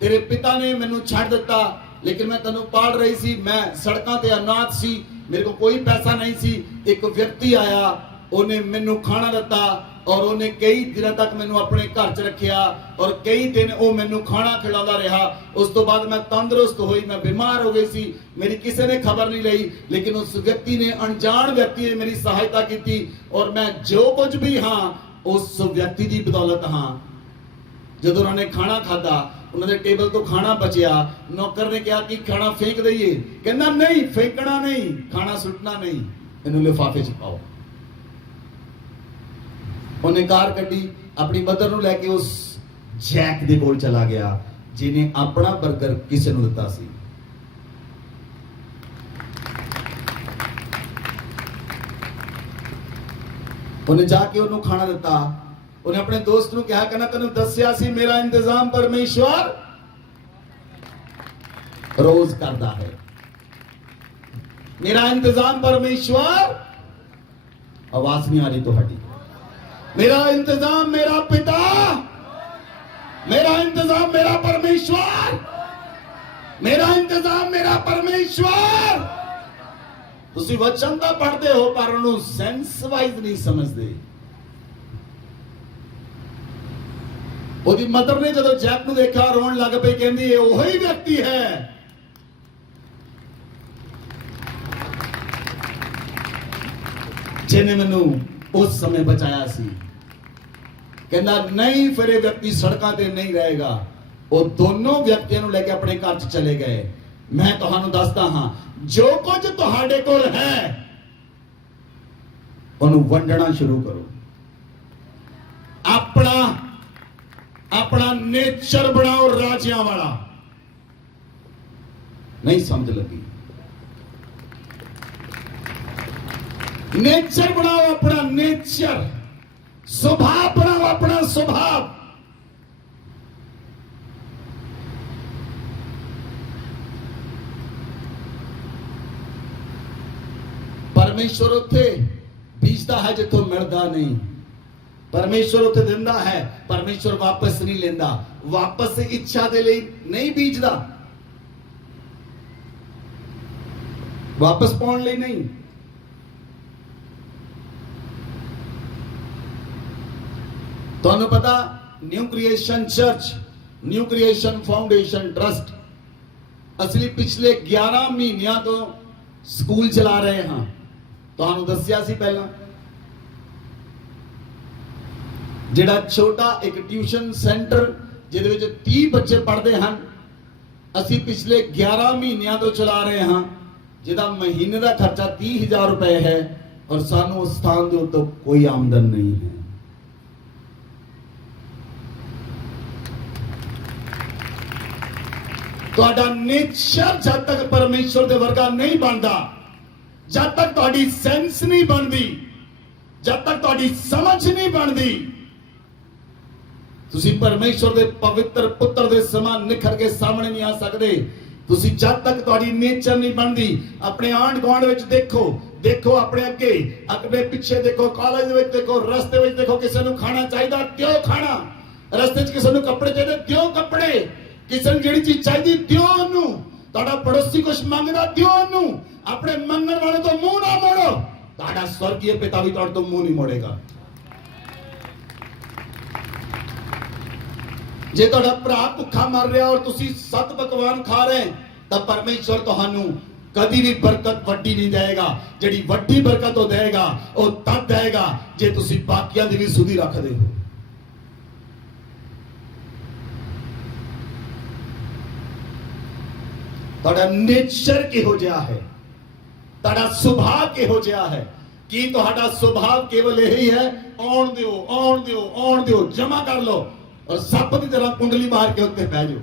ਤੇਰੇ ਪਿਤਾ ਨੇ ਮੈਨੂੰ ਛੱਡ ਦਿੱਤਾ, ਲੇਕਿਨ ਮੈਂ ਤੈਨੂੰ ਪਾਲ ਰਹੀ ਸੀ, ਮੈਂ ਸੜਕਾਂ ਤੇ ਅਨਾਥ ਸੀ, ਮੇਰੇ ਕੋਲ ਕੋਈ ਪੈਸਾ ਨਹੀਂ ਸੀ। ਇੱਕ ਵਿਅਕਤੀ ਆਇਆ, ਉਹਨੇ ਮੈਨੂੰ ਖਾਣਾ ਦਿੱਤਾ ਔਰ ਉਹਨੇ ਕਈ ਦਿਨਾਂ ਤੱਕ ਮੈਨੂੰ ਆਪਣੇ ਘਰ 'ਚ ਰੱਖਿਆ ਔਰ ਕਈ ਦਿਨ ਉਹ ਮੈਨੂੰ ਖਾਣਾ ਖਿਲਾਉਂਦਾ ਰਿਹਾ। ਉਸ ਤੋਂ ਬਾਅਦ ਮੈਂ ਤੰਦਰੁਸਤ ਹੋਈ, ਮੈਂ ਬਿਮਾਰ ਹੋ ਗਈ ਸੀ, ਮੇਰੀ ਕਿਸੇ ਨੇ ਖਬਰ ਨਹੀਂ ਲਈ, ਲੇਕਿਨ ਉਸ ਵਿਅਕਤੀ ਨੇ, ਅਣਜਾਣ ਵਿਅਕਤੀ ਨੇ ਮੇਰੀ ਸਹਾਇਤਾ ਕੀਤੀ ਔਰ ਮੈਂ ਜੋ ਕੁਝ ਵੀ ਹਾਂ ਉਸ ਵਿਅਕਤੀ ਦੀ ਬਦੌਲਤ ਹਾਂ। ਜਦੋਂ ਉਹਨਾਂ ਨੇ ਖਾਣਾ ਖਾਧਾ, ਉਹਨਾਂ ਦੇ ਟੇਬਲ ਤੋਂ ਖਾਣਾ ਬਚਿਆ, ਨੌਕਰ ਨੇ ਕਿਹਾ ਕਿ ਖਾਣਾ ਫੇਂਕ ਦਈਏ? ਕਹਿੰਦਾ ਨਹੀਂ, ਫੇंकਣਾ ਨਹੀਂ, ਖਾਣਾ ਸੁੱਟਣਾ ਨਹੀਂ, ਇਹਨੂੰ ਲਿਫਾਫੇ 'ਚ ਪਾਓ। ਉਹਨੇ ਕਾਰ ਕੱਢੀ, ਆਪਣੀ ਮਦਰ ਨੂੰ ਲੈ ਕੇ ਉਸ ਜੈਕ ਦੇ ਕੋਲ ਚਲਾ ਗਿਆ ਜਿਹਨੇ ਆਪਣਾ 버ਗਰ ਕਿਸੇ ਨੂੰ ਦਿੱਤਾ ਸੀ। ਉਹਨੇ ਜਾ ਕੇ ਉਹਨੂੰ ਖਾਣਾ ਦਿੱਤਾ। ਉਹਨੇ ਆਪਣੇ ਦੋਸਤ ਨੂੰ ਕਿਹਾ, ਕਹਿੰਦਾ ਤੈਨੂੰ ਦੱਸਿਆ ਸੀ ਮੇਰਾ ਇੰਤਜ਼ਾਮ ਪਰਮੇਸ਼ਵਰ ਰੋਜ਼ ਕਰਦਾ ਹੈ, ਮੇਰਾ ਇੰਤਜ਼ਾਮ ਪਰਮੇਸ਼ਵਰ, ਆਵਾਜ਼ ਨਹੀਂ ਆ ਰਹੀ ਤੁਹਾਡੀ, मेरा इंतजाम मेरा पिता, मेरा इंतजाम मेरा परमेश्वर मेरा इंतजाम मेरा परमेश्वर। ਤੁਸੀਂ ਵਚਨ ਤਾਂ ਪੜ੍ਹਦੇ ਹੋ ਪਰ ਉਹਨੂੰ ਸੈਂਸ ਵਾਈਜ਼ ਨਹੀਂ ਸਮਝਦੇ। ਉਹਦੀ ਮਦਰ ਨੇ ਜਦੋਂ ਜੈਕ ਨੂੰ ਦੇਖਿਆ ਰੋਣ ਲੱਗ ਪਈ, ਕਹਿੰਦੀ ਇਹ ਉਹੀ ਵਿਅਕਤੀ ਹੈ ਜਿਹਨੇ ਮੈਨੂੰ ਉਸ ਸਮੇਂ ਬਚਾਇਆ ਸੀ। ਕਹਿੰਦਾ ਨਹੀਂ, ਫਿਰ ਇਹ ਵਿਅਕਤੀ ਸੜਕਾਂ ਤੇ ਨਹੀਂ ਰਹੇਗਾ। ਉਹ ਦੋਨੋਂ ਵਿਅਕਤੀਆਂ ਨੂੰ ਲੈ ਕੇ ਆਪਣੇ ਘਰ 'ਚ ਚਲੇ ਗਏ। ਮੈਂ ਤੁਹਾਨੂੰ ਦੱਸਦਾ ਹਾਂ, ਜੋ ਕੁਝ ਤੁਹਾਡੇ ਕੋਲ ਹੈ ਉਹਨੂੰ ਵੰਡਣਾ ਸ਼ੁਰੂ ਕਰੋ। ਆਪਣਾ ਨੇਚਰ ਬਣਾਓ ਰਾਜਿਆਂ ਵਾਲਾ। ਨਹੀਂ ਸਮਝ ਲੱਗੀ? नेचर बनाओ अपना नेचर, स्वभाव बनाओ अपना स्वभाव। परमेश्वर उत्थे बीजदा है जिथों मिलदा नहीं। परमेश्वर उत्थे दिंदा है, परमेश्वर वापस नहीं लेंदा। वापस इच्छा दे लई नहीं बीजदा, वापस पाउण लई नहीं। ਤੁਹਾਨੂੰ ਪਤਾ new creation church, new creation foundation trust ਅਸੀਂ ਪਿਛਲੇ 11 ਮਹੀਨਿਆਂ ਤੋਂ ਸਕੂਲ ਚਲਾ ਰਹੇ ਹਾਂ। ਤੁਹਾਨੂੰ ਦੱਸਿਆ ਸੀ ਪਹਿਲਾਂ, ਜਿਹੜਾ ਛੋਟਾ ਇੱਕ ਟਿਊਸ਼ਨ ਸੈਂਟਰ ਜਿਹਦੇ ਵਿੱਚ 30 ਬੱਚੇ ਪੜ੍ਹਦੇ ਹਨ, ਅਸੀਂ ਪਿਛਲੇ 11 ਮਹੀਨਿਆਂ ਤੋਂ ਚਲਾ ਰਹੇ ਹਾਂ, ਜਿਹਦਾ ਮਹੀਨੇ ਦਾ ਖਰਚਾ 30,000 ਰੁਪਏ ਹੈ ਔਰ ਸਾਨੂੰ ਉਸ ਸਥਾਨ ਦੇ ਉੱਤੇ ਕੋਈ ਆਮਦਨ ਨਹੀਂ ਹੈ। ਤੁਹਾਡਾ ਨੇਚਰ ਜਦ ਤੱਕ ਪਰਮੇਸ਼ਵਰ ਦੇ ਵਰਗਾ ਨਹੀਂ ਬਣਦਾ, ਜਦ ਤੱਕ ਤੁਹਾਡੀ ਸੈਂਸ ਨਹੀਂ ਬਣਦੀ, ਜਦ ਤੱਕ ਤੁਹਾਡੀ ਸਮਝ ਨਹੀਂ ਬਣਦੀ, ਤੁਸੀਂ ਪਰਮੇਸ਼ਵਰ ਦੇ ਪਵਿੱਤਰ ਪੁੱਤਰ ਦੇ ਸਮਾਨ ਨਿਖਰ ਕੇ ਸਾਹਮਣੇ ਨਹੀਂ ਆ ਸਕਦੇ। ਤੁਸੀਂ ਜਦ ਤੱਕ ਤੁਹਾਡੀ ਨੇਚਰ ਨਹੀਂ ਬਣਦੀ, ਆਪਣੇ ਆਂਢ ਗੁਆਂਢ ਵਿੱਚ ਦੇਖੋ ਆਪਣੇ ਅੱਗੇ ਆਪਣੇ ਪਿੱਛੇ ਦੇਖੋ, ਕਾਲਜ ਦੇ ਵਿੱਚ ਦੇਖੋ, ਰਸਤੇ ਵਿੱਚ ਦੇਖੋ, ਕਿਸੇ ਨੂੰ ਖਾਣਾ ਚਾਹੀਦਾ ਦਿਓ ਖਾਣਾ, ਰਸਤੇ 'ਚ ਕਿਸੇ ਨੂੰ ਕੱਪੜੇ ਚਾਹੀਦੇ ਦਿਓ ਕੱਪੜੇ, ਕਿਸੇ ਨੂੰ ਜਿਹੜੀ ਚੀਜ਼ ਚਾਹੀਦੀ ਦਿਓ ਉਹਨੂੰ, ਤੁਹਾਡਾ ਪੜੋਸੀ ਕੁਝ ਮੰਗਦਾ ਦਿਓ ਉਹਨੂੰ। ਆਪਣੇ ਮੰਗਣ ਵਾਲੇ ਤੋਂ ਮੂੰਹ ਨਾ ਮੋੜੋ, ਤੁਹਾਡਾ ਸਵਰਗੀय ਪਿਤਾ ਵੀ ਤੁਹਾਡੇ ਤੋਂ ਮੂੰਹ ਨਹੀਂ ਮੋੜੇਗਾ। ਜੇ ਤੁਹਾਡਾ ਭਰਾ ਭੁੱਖਾ ਮਰ ਰਿਹਾ ਔਰ ਤੁਸੀਂ 7 ਪਕਵਾਨ ਖਾ ਰਹੇ ਤਾਂ ਪਰਮੇਸ਼ਵਰ ਤੁਹਾਨੂੰ ਕਦੀ ਵੀ ਬਰਕਤ ਵੱਡੀ ਨਹੀਂ ਦੇਗਾ। ਜਿਹੜੀ ਵੱਡੀ ਬਰਕਤ ਉਹ ਦੇਗਾ ਉਹ ਤਦ ਦੇਗਾ ਜੇ ਤੁਸੀਂ ਬਾਕੀਆਂ ਦੀ ਵੀ ਸੁਧੀ ਰੱਖਦੇ ਹੋ। ਤੁਹਾਡਾ ਨੇਚਰ ਕਿਹੋ ਜਿਹਾ ਹੈ, ਤੁਹਾਡਾ ਸੁਭਾਅ ਕਿਹੋ ਜਿਹਾ ਹੈ। ਕੀ ਤੁਹਾਡਾ ਸੁਭਾਅ ਕੇਵਲ ਇਹੀ ਹੈ ਆਉਣ ਦਿਓ ਜਮਾ ਕਰ ਲਓ ਔਰ ਸੱਪ ਦੀ ਤਰ੍ਹਾਂ ਕੁੰਡਲੀ ਮਾਰ ਕੇ ਉੱਤੇ ਬਹਿ ਜਾਓ।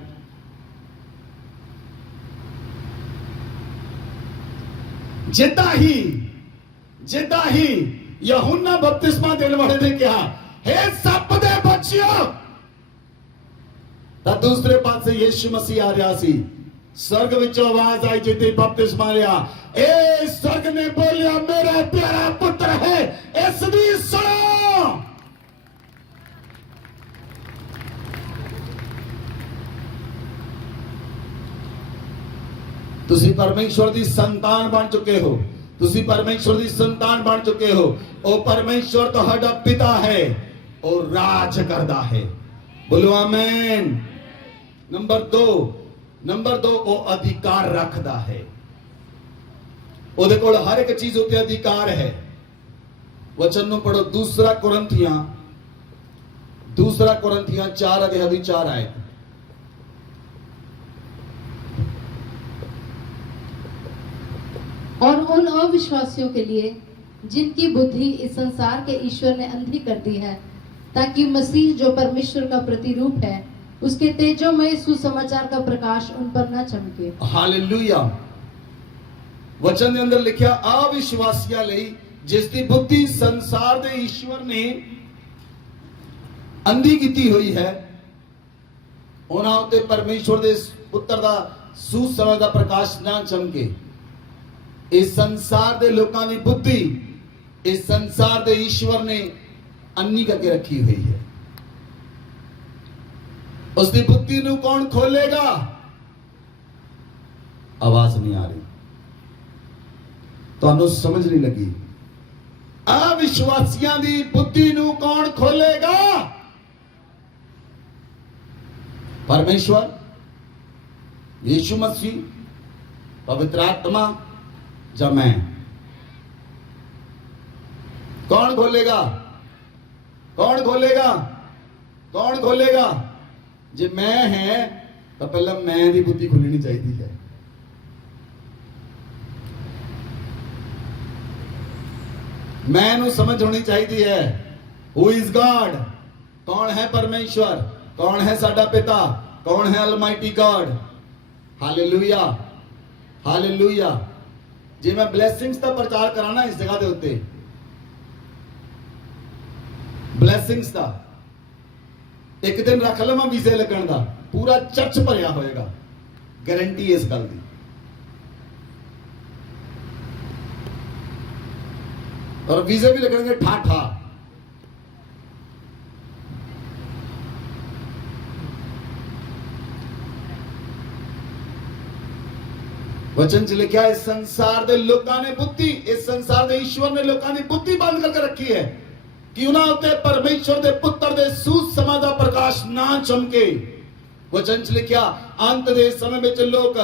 ਜਿੱਦਾਂ ਹੀ ਯਹੂਨਾ ਬਪਤਿਸਮਾ ਦੇਣ ਵਾਲੇ ਨੇ ਕਿਹਾ हे ਸੱਪ ਦੇ ਬੱਚਿਓ, ਤਾਂ ਦੂਸਰੇ ਪਾਸੇ ਯਿਸੂ ਮਸੀਹ ਆ ਰਿਹਾ ਸੀ। स्वर्ग विचों आवाज आई जिते बपतिस्मा लिया, ए स्वर्ग ने बोलिया मेरा प्यारा पुत्र है इसदी सुनो। तुसी परमेश्वर दी संतान बन चुके हो, तुसी परमेश्वर दी संतान बन चुके हो। ओ परमेश्वर तुहाडा पिता है और राज करदा है। बोलो आमीन। नंबर 2 ਉਹ ਅਧਿਕਾਰ ਰੱਖਦਾ ਹੈ। ਉਹਦੇ ਕੋਲ ਹਰ ਇੱਕ ਚੀਜ਼ ਉੱਤੇ ਅਧਿਕਾਰ ਹੈ। ਵਚਨ ਨੂੰ ਪੜੋ, ਦੂਸਰਾ ਕੁਰਿੰਥੀਆਂ 4 ਅਧਿਆਇ ਦੀ 4 ਆਇਤ। और उन अविश्वासियों के लिए जिनकी बुद्धि इस संसार के ईश्वर ने अंधी कर दी है, ताकि मसीह जो परमेश्वर का प्रतिरूप है उसके तेजोमय सुसमाचार का प्रकाश उन पर न चमके। हालेलुया। वचन ਦੇ ਅੰਦਰ ਲਿਖਿਆ ਅਵਿਸ਼ਵਾਸੀਆਂ ਲਈ ਜਿਸ ਦੀ ਬੁੱਧੀ ਸੰਸਾਰ ਦੇ ਈਸ਼ਵਰ ਨੇ ਅੰਧੀ ਕੀਤੀ ਹੋਈ ਹੈ, ਉਹਨਾਂ ਉੱਤੇ ਪਰਮੇਸ਼ਵਰ ਦੇ ਪੁੱਤਰ ਦਾ ਸੁਸਮਾਚਾਰ ਦਾ ਪ੍ਰਕਾਸ਼ ਨਾ ਚਮਕੇ। ਇਸ ਸੰਸਾਰ ਦੇ ਲੋਕਾਂ ਦੀ ਬੁੱਧੀ ਇਸ ਸੰਸਾਰ ਦੇ ਈਸ਼ਵਰ ਨੇ ਅੰਨੀ ਕਰਕੇ ਰੱਖੀ ਹੋਈ ਹੈ। उसकी बुद्धि ਨੂੰ कौन खोलेगा? ਆਵਾਜ਼ ਨਹੀਂ ਆ ਰਹੀ, ਤੁਹਾਨੂੰ ਸਮਝ ਨਹੀਂ ਲੱਗੀ। ਅਵਿਸ਼ਵਾਸੀਆਂ ਦੀ ਬੁੱਧੀ ਨੂੰ ਕੌਣ ਖੋਲੇਗਾ? परमेश्वर, यीशु मसीह, पवित्र आत्मा या मैं? कौन खोलेगा? कौन खोलेगा? कौन खोलेगा? जे मैं है तो पहला मैं दी बुद्धि खुलनी चाहिए है। मैं नू समझ होनी चाहिए है। Who is God? कौन है परमेश्वर? कौन है साडा पिता? कौन है अलमाइटी गॉड? Hallelujah, hallelujah. जे मैं ब्लैसिंग्स का प्रचार करा ना इस जगह के उत्ते, ब्लैसिंग्स का एक दिन रख लवां वीजे लगन का, पूरा चर्च भरिया होएगा, गारंटी इस गल की। और वीजे भी लगेंगे ठा ठा। वचन च लिखा है, इस संसार के लोगों ने बुद्धि, इस संसार के ईश्वर ने लोगों की बुद्धि बंद करके रखी है कि उन्होंने उत्ते परमेश्वर के पुत्र के सुसमाचार का प्रकाश ना चमके। वचन च लिखा, अंत के समय में लोग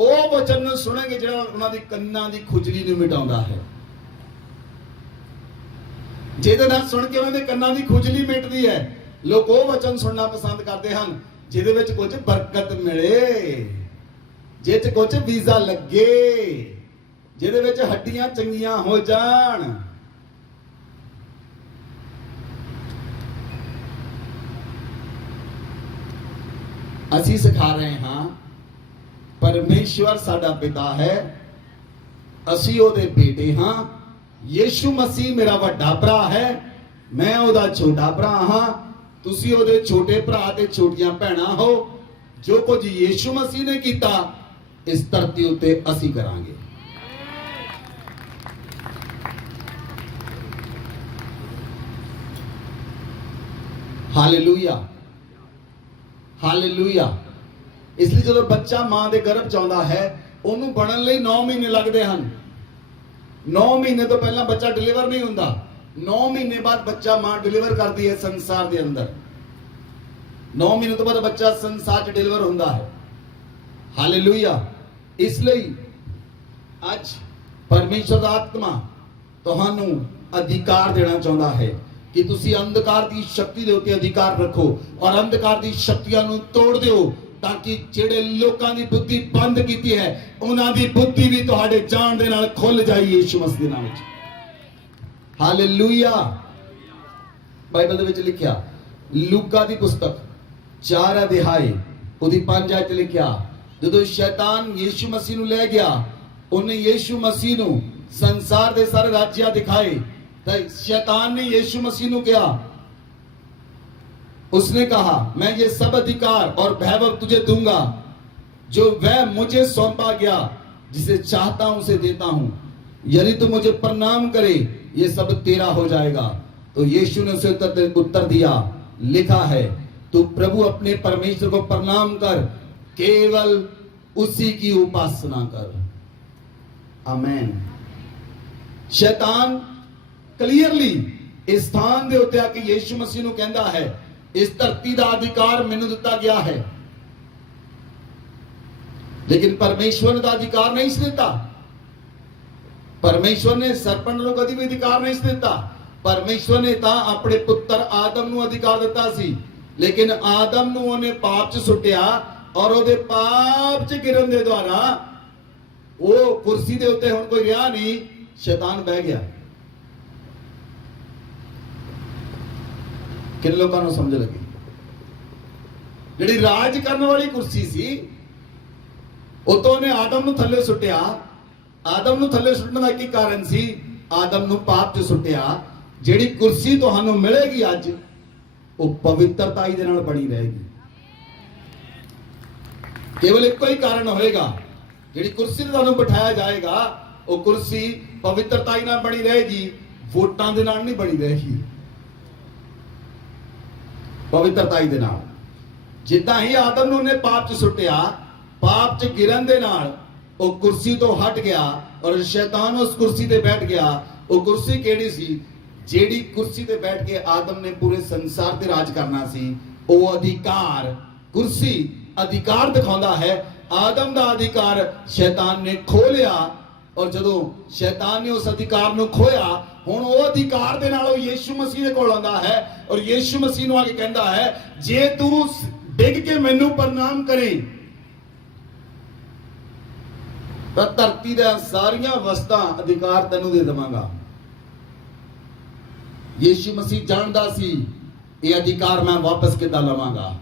वो वचन सुनेंगे जो उन्होंने कन्ना की खुजली ਨੂੰ मिटाਉਂਦਾ है। ਜਿਹਦੇ ਨਾਲ ਸੁਣ ਕੇ ਉਹਨਾਂ ਦੇ ਕੰਨਾਂ ਦੀ ਖੁਜਲੀ ਮਿਟਦੀ ਹੈ, ਲੋਕ ਉਹ ਵਚਨ ਸੁਣਨਾ ਪਸੰਦ ਕਰਦੇ ਹਨ ਜਿਹਦੇ ਵਿੱਚ ਕੁਝ ਬਰਕਤ ਮਿਲੇ, ਜਿਹਦੇ ਚ ਕੁਝ ਵੀਜ਼ਾ ਲੱਗੇ, ਜਿਹਦੇ ਵਿੱਚ ਹੱਡੀਆਂ ਚੰਗੀਆਂ ਹੋ ਜਾਣ। ਅਸੀਂ ਸਿਖਾ ਰਹੇ ਹਾਂ ਪਰਮੇਸ਼ਵਰ ਸਾਡਾ ਪਿਤਾ ਹੈ, ਅਸੀਂ ਉਹਦੇ ਬੇਟੇ ਹਾਂ। ਯੀਸ਼ੂ ਮਸੀਹ ਮੇਰਾ ਵੱਡਾ ਭਰਾ ਹੈ, ਮੈਂ ਉਹਦਾ ਛੋਟਾ ਭਰਾ ਹਾਂ। ਤੁਸੀਂ ਉਹਦੇ ਛੋਟੇ ਭਰਾ ਤੇ ਛੋਟੀਆਂ ਭੈਣਾਂ ਹੋ। ਜੋ ਕੁਝ ਯੀਸ਼ੂ ਮਸੀਹ ਨੇ ਕੀਤਾ ਇਸ ਧਰਤੀ ਉੱਤੇ ਅਸੀਂ ਕਰਾਂਗੇ। Hallelujah, hallelujah. ਇਸ ਲਈ ਜਦੋਂ ਬੱਚਾ ਮਾਂ ਦੇ ਗਰਭ ਚ ਆਉਂਦਾ ਹੈ, ਉਹਨੂੰ ਬਣਨ ਲਈ 9 ਮਹੀਨੇ ਲੱਗਦੇ ਹਨ। 9 ਮਹੀਨੇ ਤੋਂ ਪਹਿਲਾਂ ਬੱਚਾ ਡਿਲੀਵਰ ਨਹੀਂ ਹੁੰਦਾ। 9 ਮਹੀਨੇ ਬਾਅਦ ਬੱਚਾ ਮਾਂ ਡਿਲੀਵਰ ਕਰਦੀ ਹੈ ਸੰਸਾਰ ਦੇ ਅੰਦਰ। 9 ਮਹੀਨੇ ਤੋਂ ਬਾਅਦ ਬੱਚਾ ਸੰਸਾਰ 'ਚ ਡਿਲੀਵਰ ਹੁੰਦਾ ਹੈ। ਹਾਲੇਲੂਇਆ। ਇਸ ਲਈ ਅੱਜ ਪਰਮੇਸ਼ਰ ਦਾ ਆਤਮਾ ਤੁਹਾਨੂੰ ਅਧਿਕਾਰ ਦੇਣਾ ਚਾਹੁੰਦਾ ਹੈ ਕਿ ਤੁਸੀਂ ਅੰਧਕਾਰ ਦੀ ਸ਼ਕਤੀ ਦੇ ਉੱਤੇ ਅਧਿਕਾਰ ਰੱਖੋ ਔਰ ਅੰਧਕਾਰ ਦੀ ਸ਼ਕਤੀਆਂ ਨੂੰ ਤੋੜ ਦਿਓ, ਤਾਂ ਕਿ ਜਿਹੜੇ ਲੋਕਾਂ ਦੀ ਬੁੱਧੀ ਬੰਦ ਕੀਤੀ ਹੈ ਉਹਨਾਂ ਦੀ ਬੁੱਧੀ ਵੀ ਤੁਹਾਡੇ ਜਾਣ ਦੇ ਨਾਲ ਖੁੱਲ ਜਾਏ ਯੀਸ਼ੂ ਮਸੀਹ ਦੇ ਨਾਮ ਵਿੱਚ। ਹਾਲੇਲੂਇਆ। ਬਾਈਬਲ ਦੇ ਵਿੱਚ ਲਿਖਿਆ, ਲੂਕਾ ਦੀ ਪੁਸਤਕ 4 ਅਧਿਆਏ ਉਹਦੀ 5 ਆਇਤ ਲਿਖਿਆ, ਜਦੋਂ ਸ਼ੈਤਾਨ ਯੀਸ਼ੂ ਮਸੀਹ ਨੂੰ ਲੈ ਗਿਆ, ਉਹਨੇ ਯੀਸ਼ੂ ਮਸੀਹ ਨੂੰ ਸੰਸਾਰ ਦੇ ਸਾਰੇ ਰਾਜਿਆਂ ਦਿਖਾਏ, ਤਾਂ शैतान ने यीशु मसीह को कहा, उसने कहा मैं ये सब अधिकार और वैभव तुझे दूंगा जो वह मुझे सौंपा गया, जिसे चाहता हूं उसे देता हूं, यदि तू मुझे प्रणाम करे ये सब तेरा हो जाएगा। तो यीशु ने उसे उत्तर दिया, लिखा है तू प्रभु अपने परमेश्वर को प्रणाम कर, केवल उसी की उपासना कर। आमीन। शैतान क्लीयरली इस स्थान ਦੇ ਉੱਤੇ ਆ ਕੇ ਯੀਸ਼ੂ ਮਸੀਹ ਨੂੰ ਕਹਿੰਦਾ ਹੈ, ਇਸ ਧਰਤੀ ਦਾ ਅਧਿਕਾਰ ਮੈਨੂੰ ਦਿੱਤਾ ਗਿਆ ਹੈ, लेकिन परमेश्वर ने तो अधिकार नहीं देता। परमेश्वर ने सरपंच ਨੂੰ ਕਦੀ ਵੀ ਅਧਿਕਾਰ ਨਹੀਂ ਦਿੱਤਾ। परमेश्वर ने ਤਾਂ ਆਪਣੇ ਪੁੱਤਰ ਆਦਮ ਨੂੰ ਅਧਿਕਾਰ ਦਿੱਤਾ ਸੀ, लेकिन ਆਦਮ ਨੂੰ ਉਹਨੇ ਪਾਪ 'ਚ ਸੁੱਟਿਆ ਔਰ ਉਹਦੇ ਪਾਪ 'ਚ ਗਿਰਨ ਦੇ ਦੁਆਰਾ ਉਹ ਕੁਰਸੀ ਦੇ ਉੱਤੇ ਹੁਣ ਕੋਈ ਰਿਹਾ ਨਹੀਂ, ਸ਼ੈਤਾਨ ਬਹਿ ਗਿਆ। ਕਿੰਨੇ ਲੋਕਾਂ ਨੂੰ ਸਮਝ ਲੱਗੀ? ਜਿਹੜੀ ਰਾਜ ਕਰਨ ਵਾਲੀ ਕੁਰਸੀ ਸੀ, ਉਤੋਂ ਨੇ ਆਦਮ ਨੂੰ ਥੱਲੇ ਸੁੱਟਿਆ। ਆਦਮ ਨੂੰ ਥੱਲੇ ਸੁੱਟਣ ਦਾ ਕੀ ਕਾਰਨ ਸੀ? ਆਦਮ ਨੂੰ ਪਾਪ 'ਚ ਸੁੱਟਿਆ। ਜਿਹੜੀ ਕੁਰਸੀ ਤੁਹਾਨੂੰ ਮਿਲੇਗੀ ਅੱਜ, ਉਹ ਪਵਿੱਤਰਤਾ ਦੇ ਨਾਲ ਬਣੀ ਰਹੇਗੀ। ਕੇਵਲ ਇੱਕੋ ਹੀ ਕਾਰਨ ਹੋਏਗਾ, ਜਿਹੜੀ ਕੁਰਸੀ ਤੇ ਤੁਹਾਨੂੰ ਬਿਠਾਇਆ ਜਾਏਗਾ, ਉਹ ਕੁਰਸੀ ਪਵਿੱਤਰਤਾ ਨਾਲ ਬਣੀ ਰਹੇਗੀ, ਵੋਟਾਂ ਦੇ ਨਾਲ ਨਹੀਂ ਬਣੀ ਰਹੇਗੀ। ਪਵਿੱਤਰਤਾ ਦੇ ਨਾਲ। ਜਿੱਦਾਂ ਹੀ ਆਦਮ ਨੂੰ ਉਹਨੇ ਪਾਪ 'ਚ ਸੁੱਟਿਆ, ਪਾਪ 'ਚ ਗਿਰਨ ਦੇ ਨਾਲ ਉਹ ਕੁਰਸੀ ਤੋਂ ਹਟ ਗਿਆ ਔਰ ਸ਼ੈਤਾਨ ਉਸ ਕੁਰਸੀ ਤੇ ਬੈਠ ਗਿਆ। ਉਹ ਕੁਰਸੀ ਕਿਹੜੀ ਸੀ? ਜਿਹੜੀ ਕੁਰਸੀ ਤੇ ਬੈਠ ਕੇ ਆਦਮ ਨੇ ਪੂਰੇ ਸੰਸਾਰ ਤੇ ਰਾਜ ਕਰਨਾ ਸੀ। ਉਹ ਅਧਿਕਾਰ, ਕੁਰਸੀ ਅਧਿਕਾਰ ਦਿਖਾਉਂਦਾ ਹੈ। ਆਦਮ ਦਾ ਅਧਿਕਾਰ ਸ਼ੈਤਾਨ ਨੇ ਖੋਹ ਲਿਆ ਔਰ ਜਦੋਂ ਸ਼ੈਤਾਨ ਨੇ ਉਸ ਅਧਿਕਾਰ ਨੂੰ ਖੋਇਆ, ਹੁਣ ਉਹ ਅਧਿਕਾਰ ਦੇ ਨਾਲ ਉਹ ਯੀਸ਼ੂ ਮਸੀਹ ਦੇ ਕੋਲ ਆਉਂਦਾ ਹੈ ਔਰ ਯੀਸ਼ੂ ਮਸੀਹ ਨੂੰ ਆ ਕੇ ਕਹਿੰਦਾ ਹੈ, ਜੇ ਤੂੰ ਡਿੱਗ ਕੇ ਮੈਨੂੰ ਪ੍ਰਣਾਮ ਕਰੇ ਤਾਂ ਧਰਤੀ ਦੀਆਂ ਸਾਰੀਆਂ ਵਸਤਾਂ ਅਧਿਕਾਰ ਤੈਨੂੰ ਦੇ ਦੇਵਾਂਗਾ। ਯੀਸ਼ੂ ਮਸੀਹ ਜਾਣਦਾ ਸੀ ਇਹ ਅਧਿਕਾਰ ਮੈਂ ਵਾਪਸ ਕਿੱਦਾਂ ਲਵਾਂਗਾ।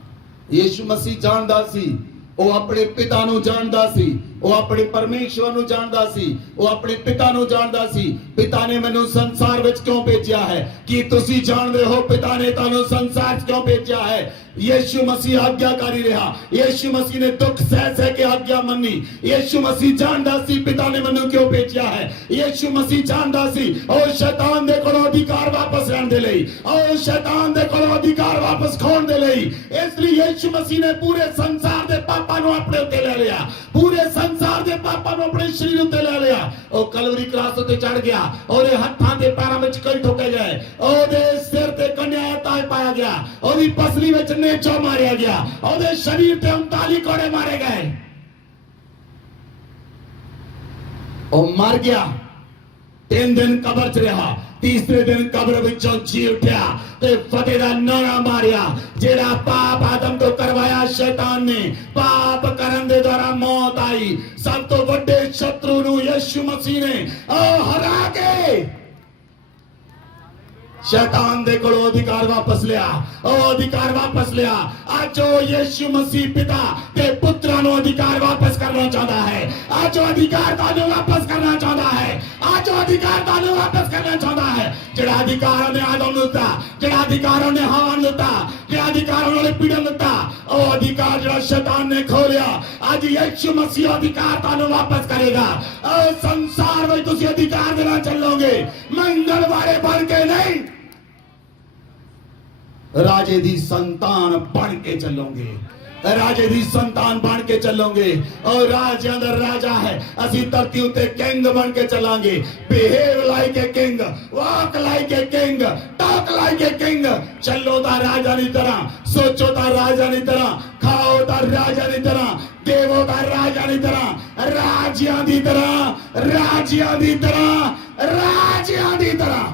ਯੀਸ਼ੂ ਮਸੀਹ ਜਾਣਦਾ ਸੀ, ਉਹ ਆਪਣੇ ਪਿਤਾ ਨੂੰ ਜਾਣਦਾ ਸੀ, ਉਹ ਆਪਣੇ ਪਰਮੇਸ਼ਵਰ ਨੂੰ ਜਾਣਦਾ ਸੀ, ਉਹ ਆਪਣੇ ਪਿਤਾ ਨੂੰ ਜਾਣਦਾ ਸੀ। ਪਿਤਾ ਨੇ ਮੈਨੂੰ ਸੰਸਾਰ ਵਿੱਚ ਕਿਉਂ ਭੇਜਿਆ ਹੈ? ਕੀ ਤੁਸੀਂ ਜਾਣਦੇ ਹੋ ਪਿਤਾ ਨੇ ਤੁਹਾਨੂੰ ਸੰਸਾਰ 'ਚ ਕਿਉਂ ਭੇਜਿਆ ਹੈ? यीशु मसीह आज्ञाकारी रहा। यीशु मसीह ने दुख सह के आज्ञा मन्नी। यीशु मसीह जानदा सी पिता ने मैनू क्यों भेजा है। यीशु मसीह जानदा सी ओ शैतान दे कोलों अधिकार वापस लैण दे लई, ओ शैतान दे कोलों अधिकार वापस खोण दे लई। इसलिए यीशु मसीह ने पूरे संसार दे पापां नू अपने उत्ते ले लिया, पूरे संसार दे पापां नू अपने शरीर उत्ते ले लिया। ओ कलवरी क्रॉस उत्ते चढ़ गया, ओदे हत्थां ते पैरां विच कई ठोके गए, ओदे सिर ते कन्या ताज पाया गया, ओदी पसली विच नेचा मारिया गया, ओदे शरीर ते 39 कोड़े मारे गए। ओ मर गया, 3 दिन कब्र च रहा, तीसरे दिन कब्र विचों जी उठा ते फतेह दा नारा मारिया। जेड़ा पाप आदम तो करवाया शैतान ने, पाप करन दे द्वारा मौत आई, सब तो वड्डे शत्रु नू यीशु मसीह ने हरा के शैतान दे कोलों अधिकार वापस लिया, ओ अधिकार वापस लिया। आज जो यीशु मसीह पिता ते पुत्रा नो अधिकार वापस करना चाहता है, आज जो अधिकार तानू वापस करना चाहता है, आज जो अधिकार तानू वापस करना चाहता है। जेड़ा अधिकार ने आदम नू दिता, जेड़ा अधिकार ने हवा नू दिता, जेड़ा अधिकार ने पीड़ा नू दिता, ओ अधिकार जेड़ा शैतान ने खो लिया, आज यीशु मसीह अधिकार तानू वापस करेगा। ओ संसार में तुसी अधिकार देना चलोगे, मंगलवारे बन के नहीं, राजे दी संतान बन के चलोगे, राजे दी संतान बन के चलोगे। और राजा दा राजा है, असी धरती उत्ते किंग बन के चलांगे। Behave like a king, walk like a king, talk like a king. चलो ता राजा दी तरह, सोचो ता राजा दी तरह, खाओ ता राजा दी तरह, देवो ता राजा दी तरह, राजियां दी तरह, राजियां दी तरह, राजियां दी तरह।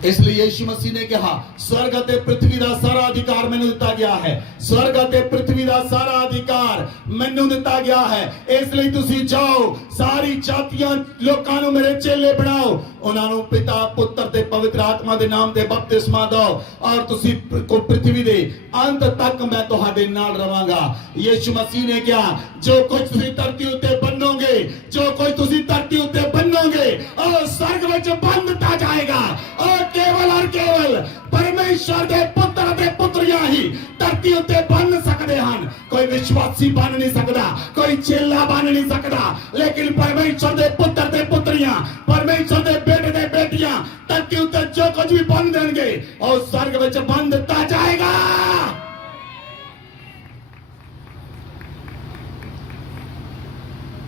इसलिए यीशु मसीह ने कहा, स्वर्ग ते पृथ्वी दा सारा अधिकार मैनू दिता गया है, स्वर्ग ते पृथ्वी दा सारा अधिकार मैनू दिता गया है। इसलिए तुसी जाओ, सारी जातियां लोकां नू मेरे चेले बनाओ, उन्हां नू पिता पुत्र ते पवित्र आत्मा दे नाम ते बपतिस्मा दो, और तुसी को पृथ्वी दे अंत तक मैं तुहाडे नाल रवांगा। यीशु मसीह ने कहा, जो कुछ तुसी धरती उत्ते बन्नोगे, जो कुछ तुसी धरती उत्ते बन्नोगे, और स्वर्ग विच बन्नता जाएगा। और केवल और केवल परमेश्वर दे पुत्र ते पुत्रियां ही धरती उत्ते बन सकते हैं। कोई विश्वासी बन नहीं सकता, कोई चेला बन नहीं सकता, लेकिन परमेश्वर दे पुत्र ते पुत्रियां, परमेश्वर दे बेटे ते बेटियां धरती उत्ते जो कुछ भी बन देंगे और स्वर्ग विच बन दिता जाएगा।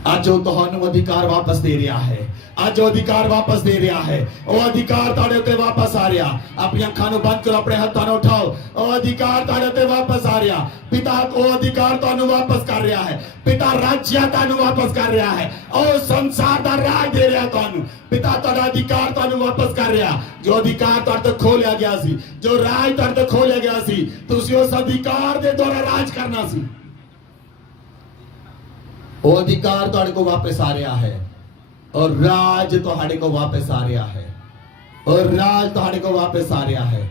आज जो तुहानू अधिकार वापस दे रहा है, आज जो अधिकार वापस दे रहा है, वो अधिकार तुहाडे उत्ते वापस आ रहा। अपनी अखां नू बंद करो, अपने हत्थां नू उठाओ, वो अधिकार तुहाडे उत्ते वापस आ रहा। पिता को अधिकार तुहानू वापस कर रहा है, पिता राज्य तुहानू वापस कर रहा है, और संसार दा राज दे रहा तुहानू। पिता तुहाडा अधिकार तुहानू वापस कर रहा। जो अधिकार तुहाडे तो खोलिया गया सी, जो राज तुहाडे तो खोलिया गया सी, तुसीं उस अधिकार दे द्वारा राज करना सी। वो अधिकार तुहाडे को वापस आ रहा है, और राज तुहाडे को वापस आ रहा है, और राज तुहाडे को वापस आ रहा है,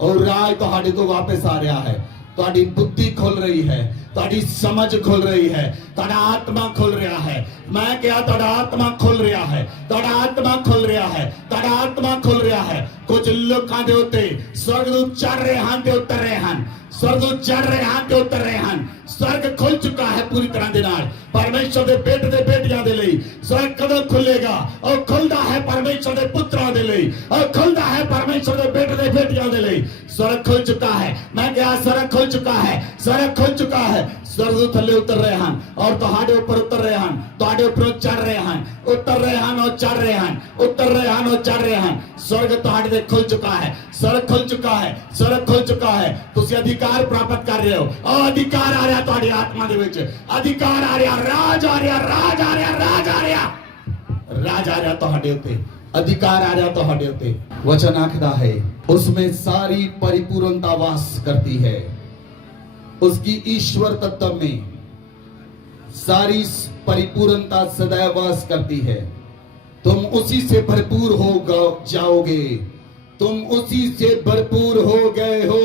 और राज तुहाडे को वापस आ रहा है। तुहाडी बुद्धि खुल रही है, तुहाडी समझ खुल रही है, तुहाडा आत्मा खुल रहा है। मैं क्या, तुहाडा आत्मा खुल रहा है, तुहाडा आत्मा खुल रहा है, तुहाडा आत्मा खुल रहा है। कुछ लोकां दे उत्ते स्वर्गदूत चढ़ रहे हैं ते उतर रहे हैं, स्वर्गदूत चढ़ रहे हैं ते उतर रहे हैं। स्वर्ग खुल चुका है पूरी तरह दे नाल। परमेश्वर दे बेटे दे बेटियां दे लई स्वर्ग कदों खुलेगा? और खुलदा है परमेश्वर दे पुत्रां दे लई, और खुलदा है परमेश्वर दे बेटे दे बेटियां दे लई। स्वर्ग खुल चुका है। मैं क्या, स्वर्ग खुल चुका है, स्वर्ग खुल चुका है, स्वर्ग थले उतर रहे हैं और ਤੁਹਾਡੇ ਉੱਪਰ ਉਤਰ ਰਹੇ ਹਨ ਤੁਹਾਡੇ ਉੱਪਰ ਚੜ ਰਹੇ ਹਨ ਉਤਰ ਰਹੇ ਹਨ और चढ़ रहे हैं उतर रहे हैं और चढ़ रहे हैं स्वर्ग ਤੁਹਾਡੇ ਦੇ ਖੁੱਲ ਚੁੱਕਾ ਹੈ स्वर्ग खुल चुका है स्वर्ग खुल चुका है ਤੁਸੀਂ ਅਧਿਕਾਰ ਪ੍ਰਾਪਤ ਕਰ ਰਹੇ ਹੋ ਉਹ ਅਧਿਕਾਰ ਆ ਰਿਹਾ ਤੁਹਾਡੀ ਆਤਮਾ ਦੇ ਵਿੱਚ ਅਧਿਕਾਰ ਆ ਰਿਹਾ ਰਾਜ ਆ ਰਿਹਾ ਰਾਜ ਆ ਰਿਹਾ ਰਾਜ ਆ ਰਿਹਾ ਰਾਜ ਆ ਰਿਹਾ ਤੁਹਾਡੇ ਉੱਤੇ अधिकार आ रहा ਤੁਹਾਡੇ ਉੱਤੇ वचन आखदा है उसमें सारी परिपूर्णता वास करती है उसकी ईश्वर तत्व में सारी परिपूर्णता सदैव वास करती है तुम उसी से भरपूर हो जाओगे तुम उसी से भरपूर हो गए हो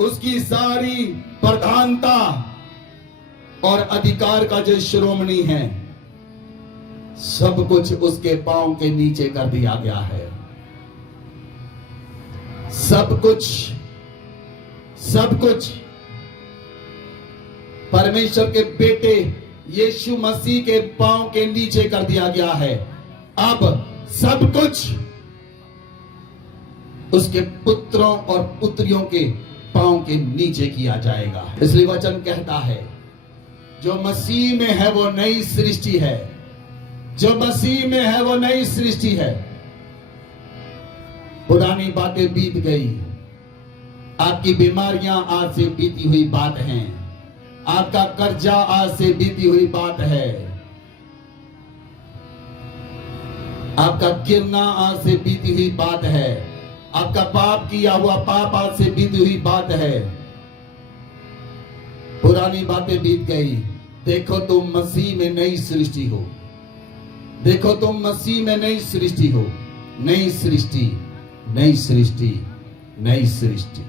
उसकी सारी प्रधानता और अधिकार का जो शिरोमणि है सब कुछ उसके पांव के नीचे कर दिया गया है सब कुछ परमेश्वर के बेटे यीशु मसीह के पांव के नीचे कर दिया गया है अब सब कुछ उसके पुत्रों और पुत्रियों के पांव के नीचे किया जाएगा इसलिए वचन कहता है जो मसीह में है वो नई सृष्टि है जो मसीह में है वो नई सृष्टि है पुरानी बातें बीत गई आपकी बीमारियां आज से बीती हुई बात हैं आपका कर्जा आज से बीती हुई बात है आपका गिरना आज से बीती हुई बात है आपका पाप किया हुआ पाप आज से बीती हुई बात है पुरानी बातें बीत गई देखो तुम मसीह में नई सृष्टि हो देखो तुम मसीह में नई सृष्टि हो नई सृष्टि नई सृष्टि नई सृष्टि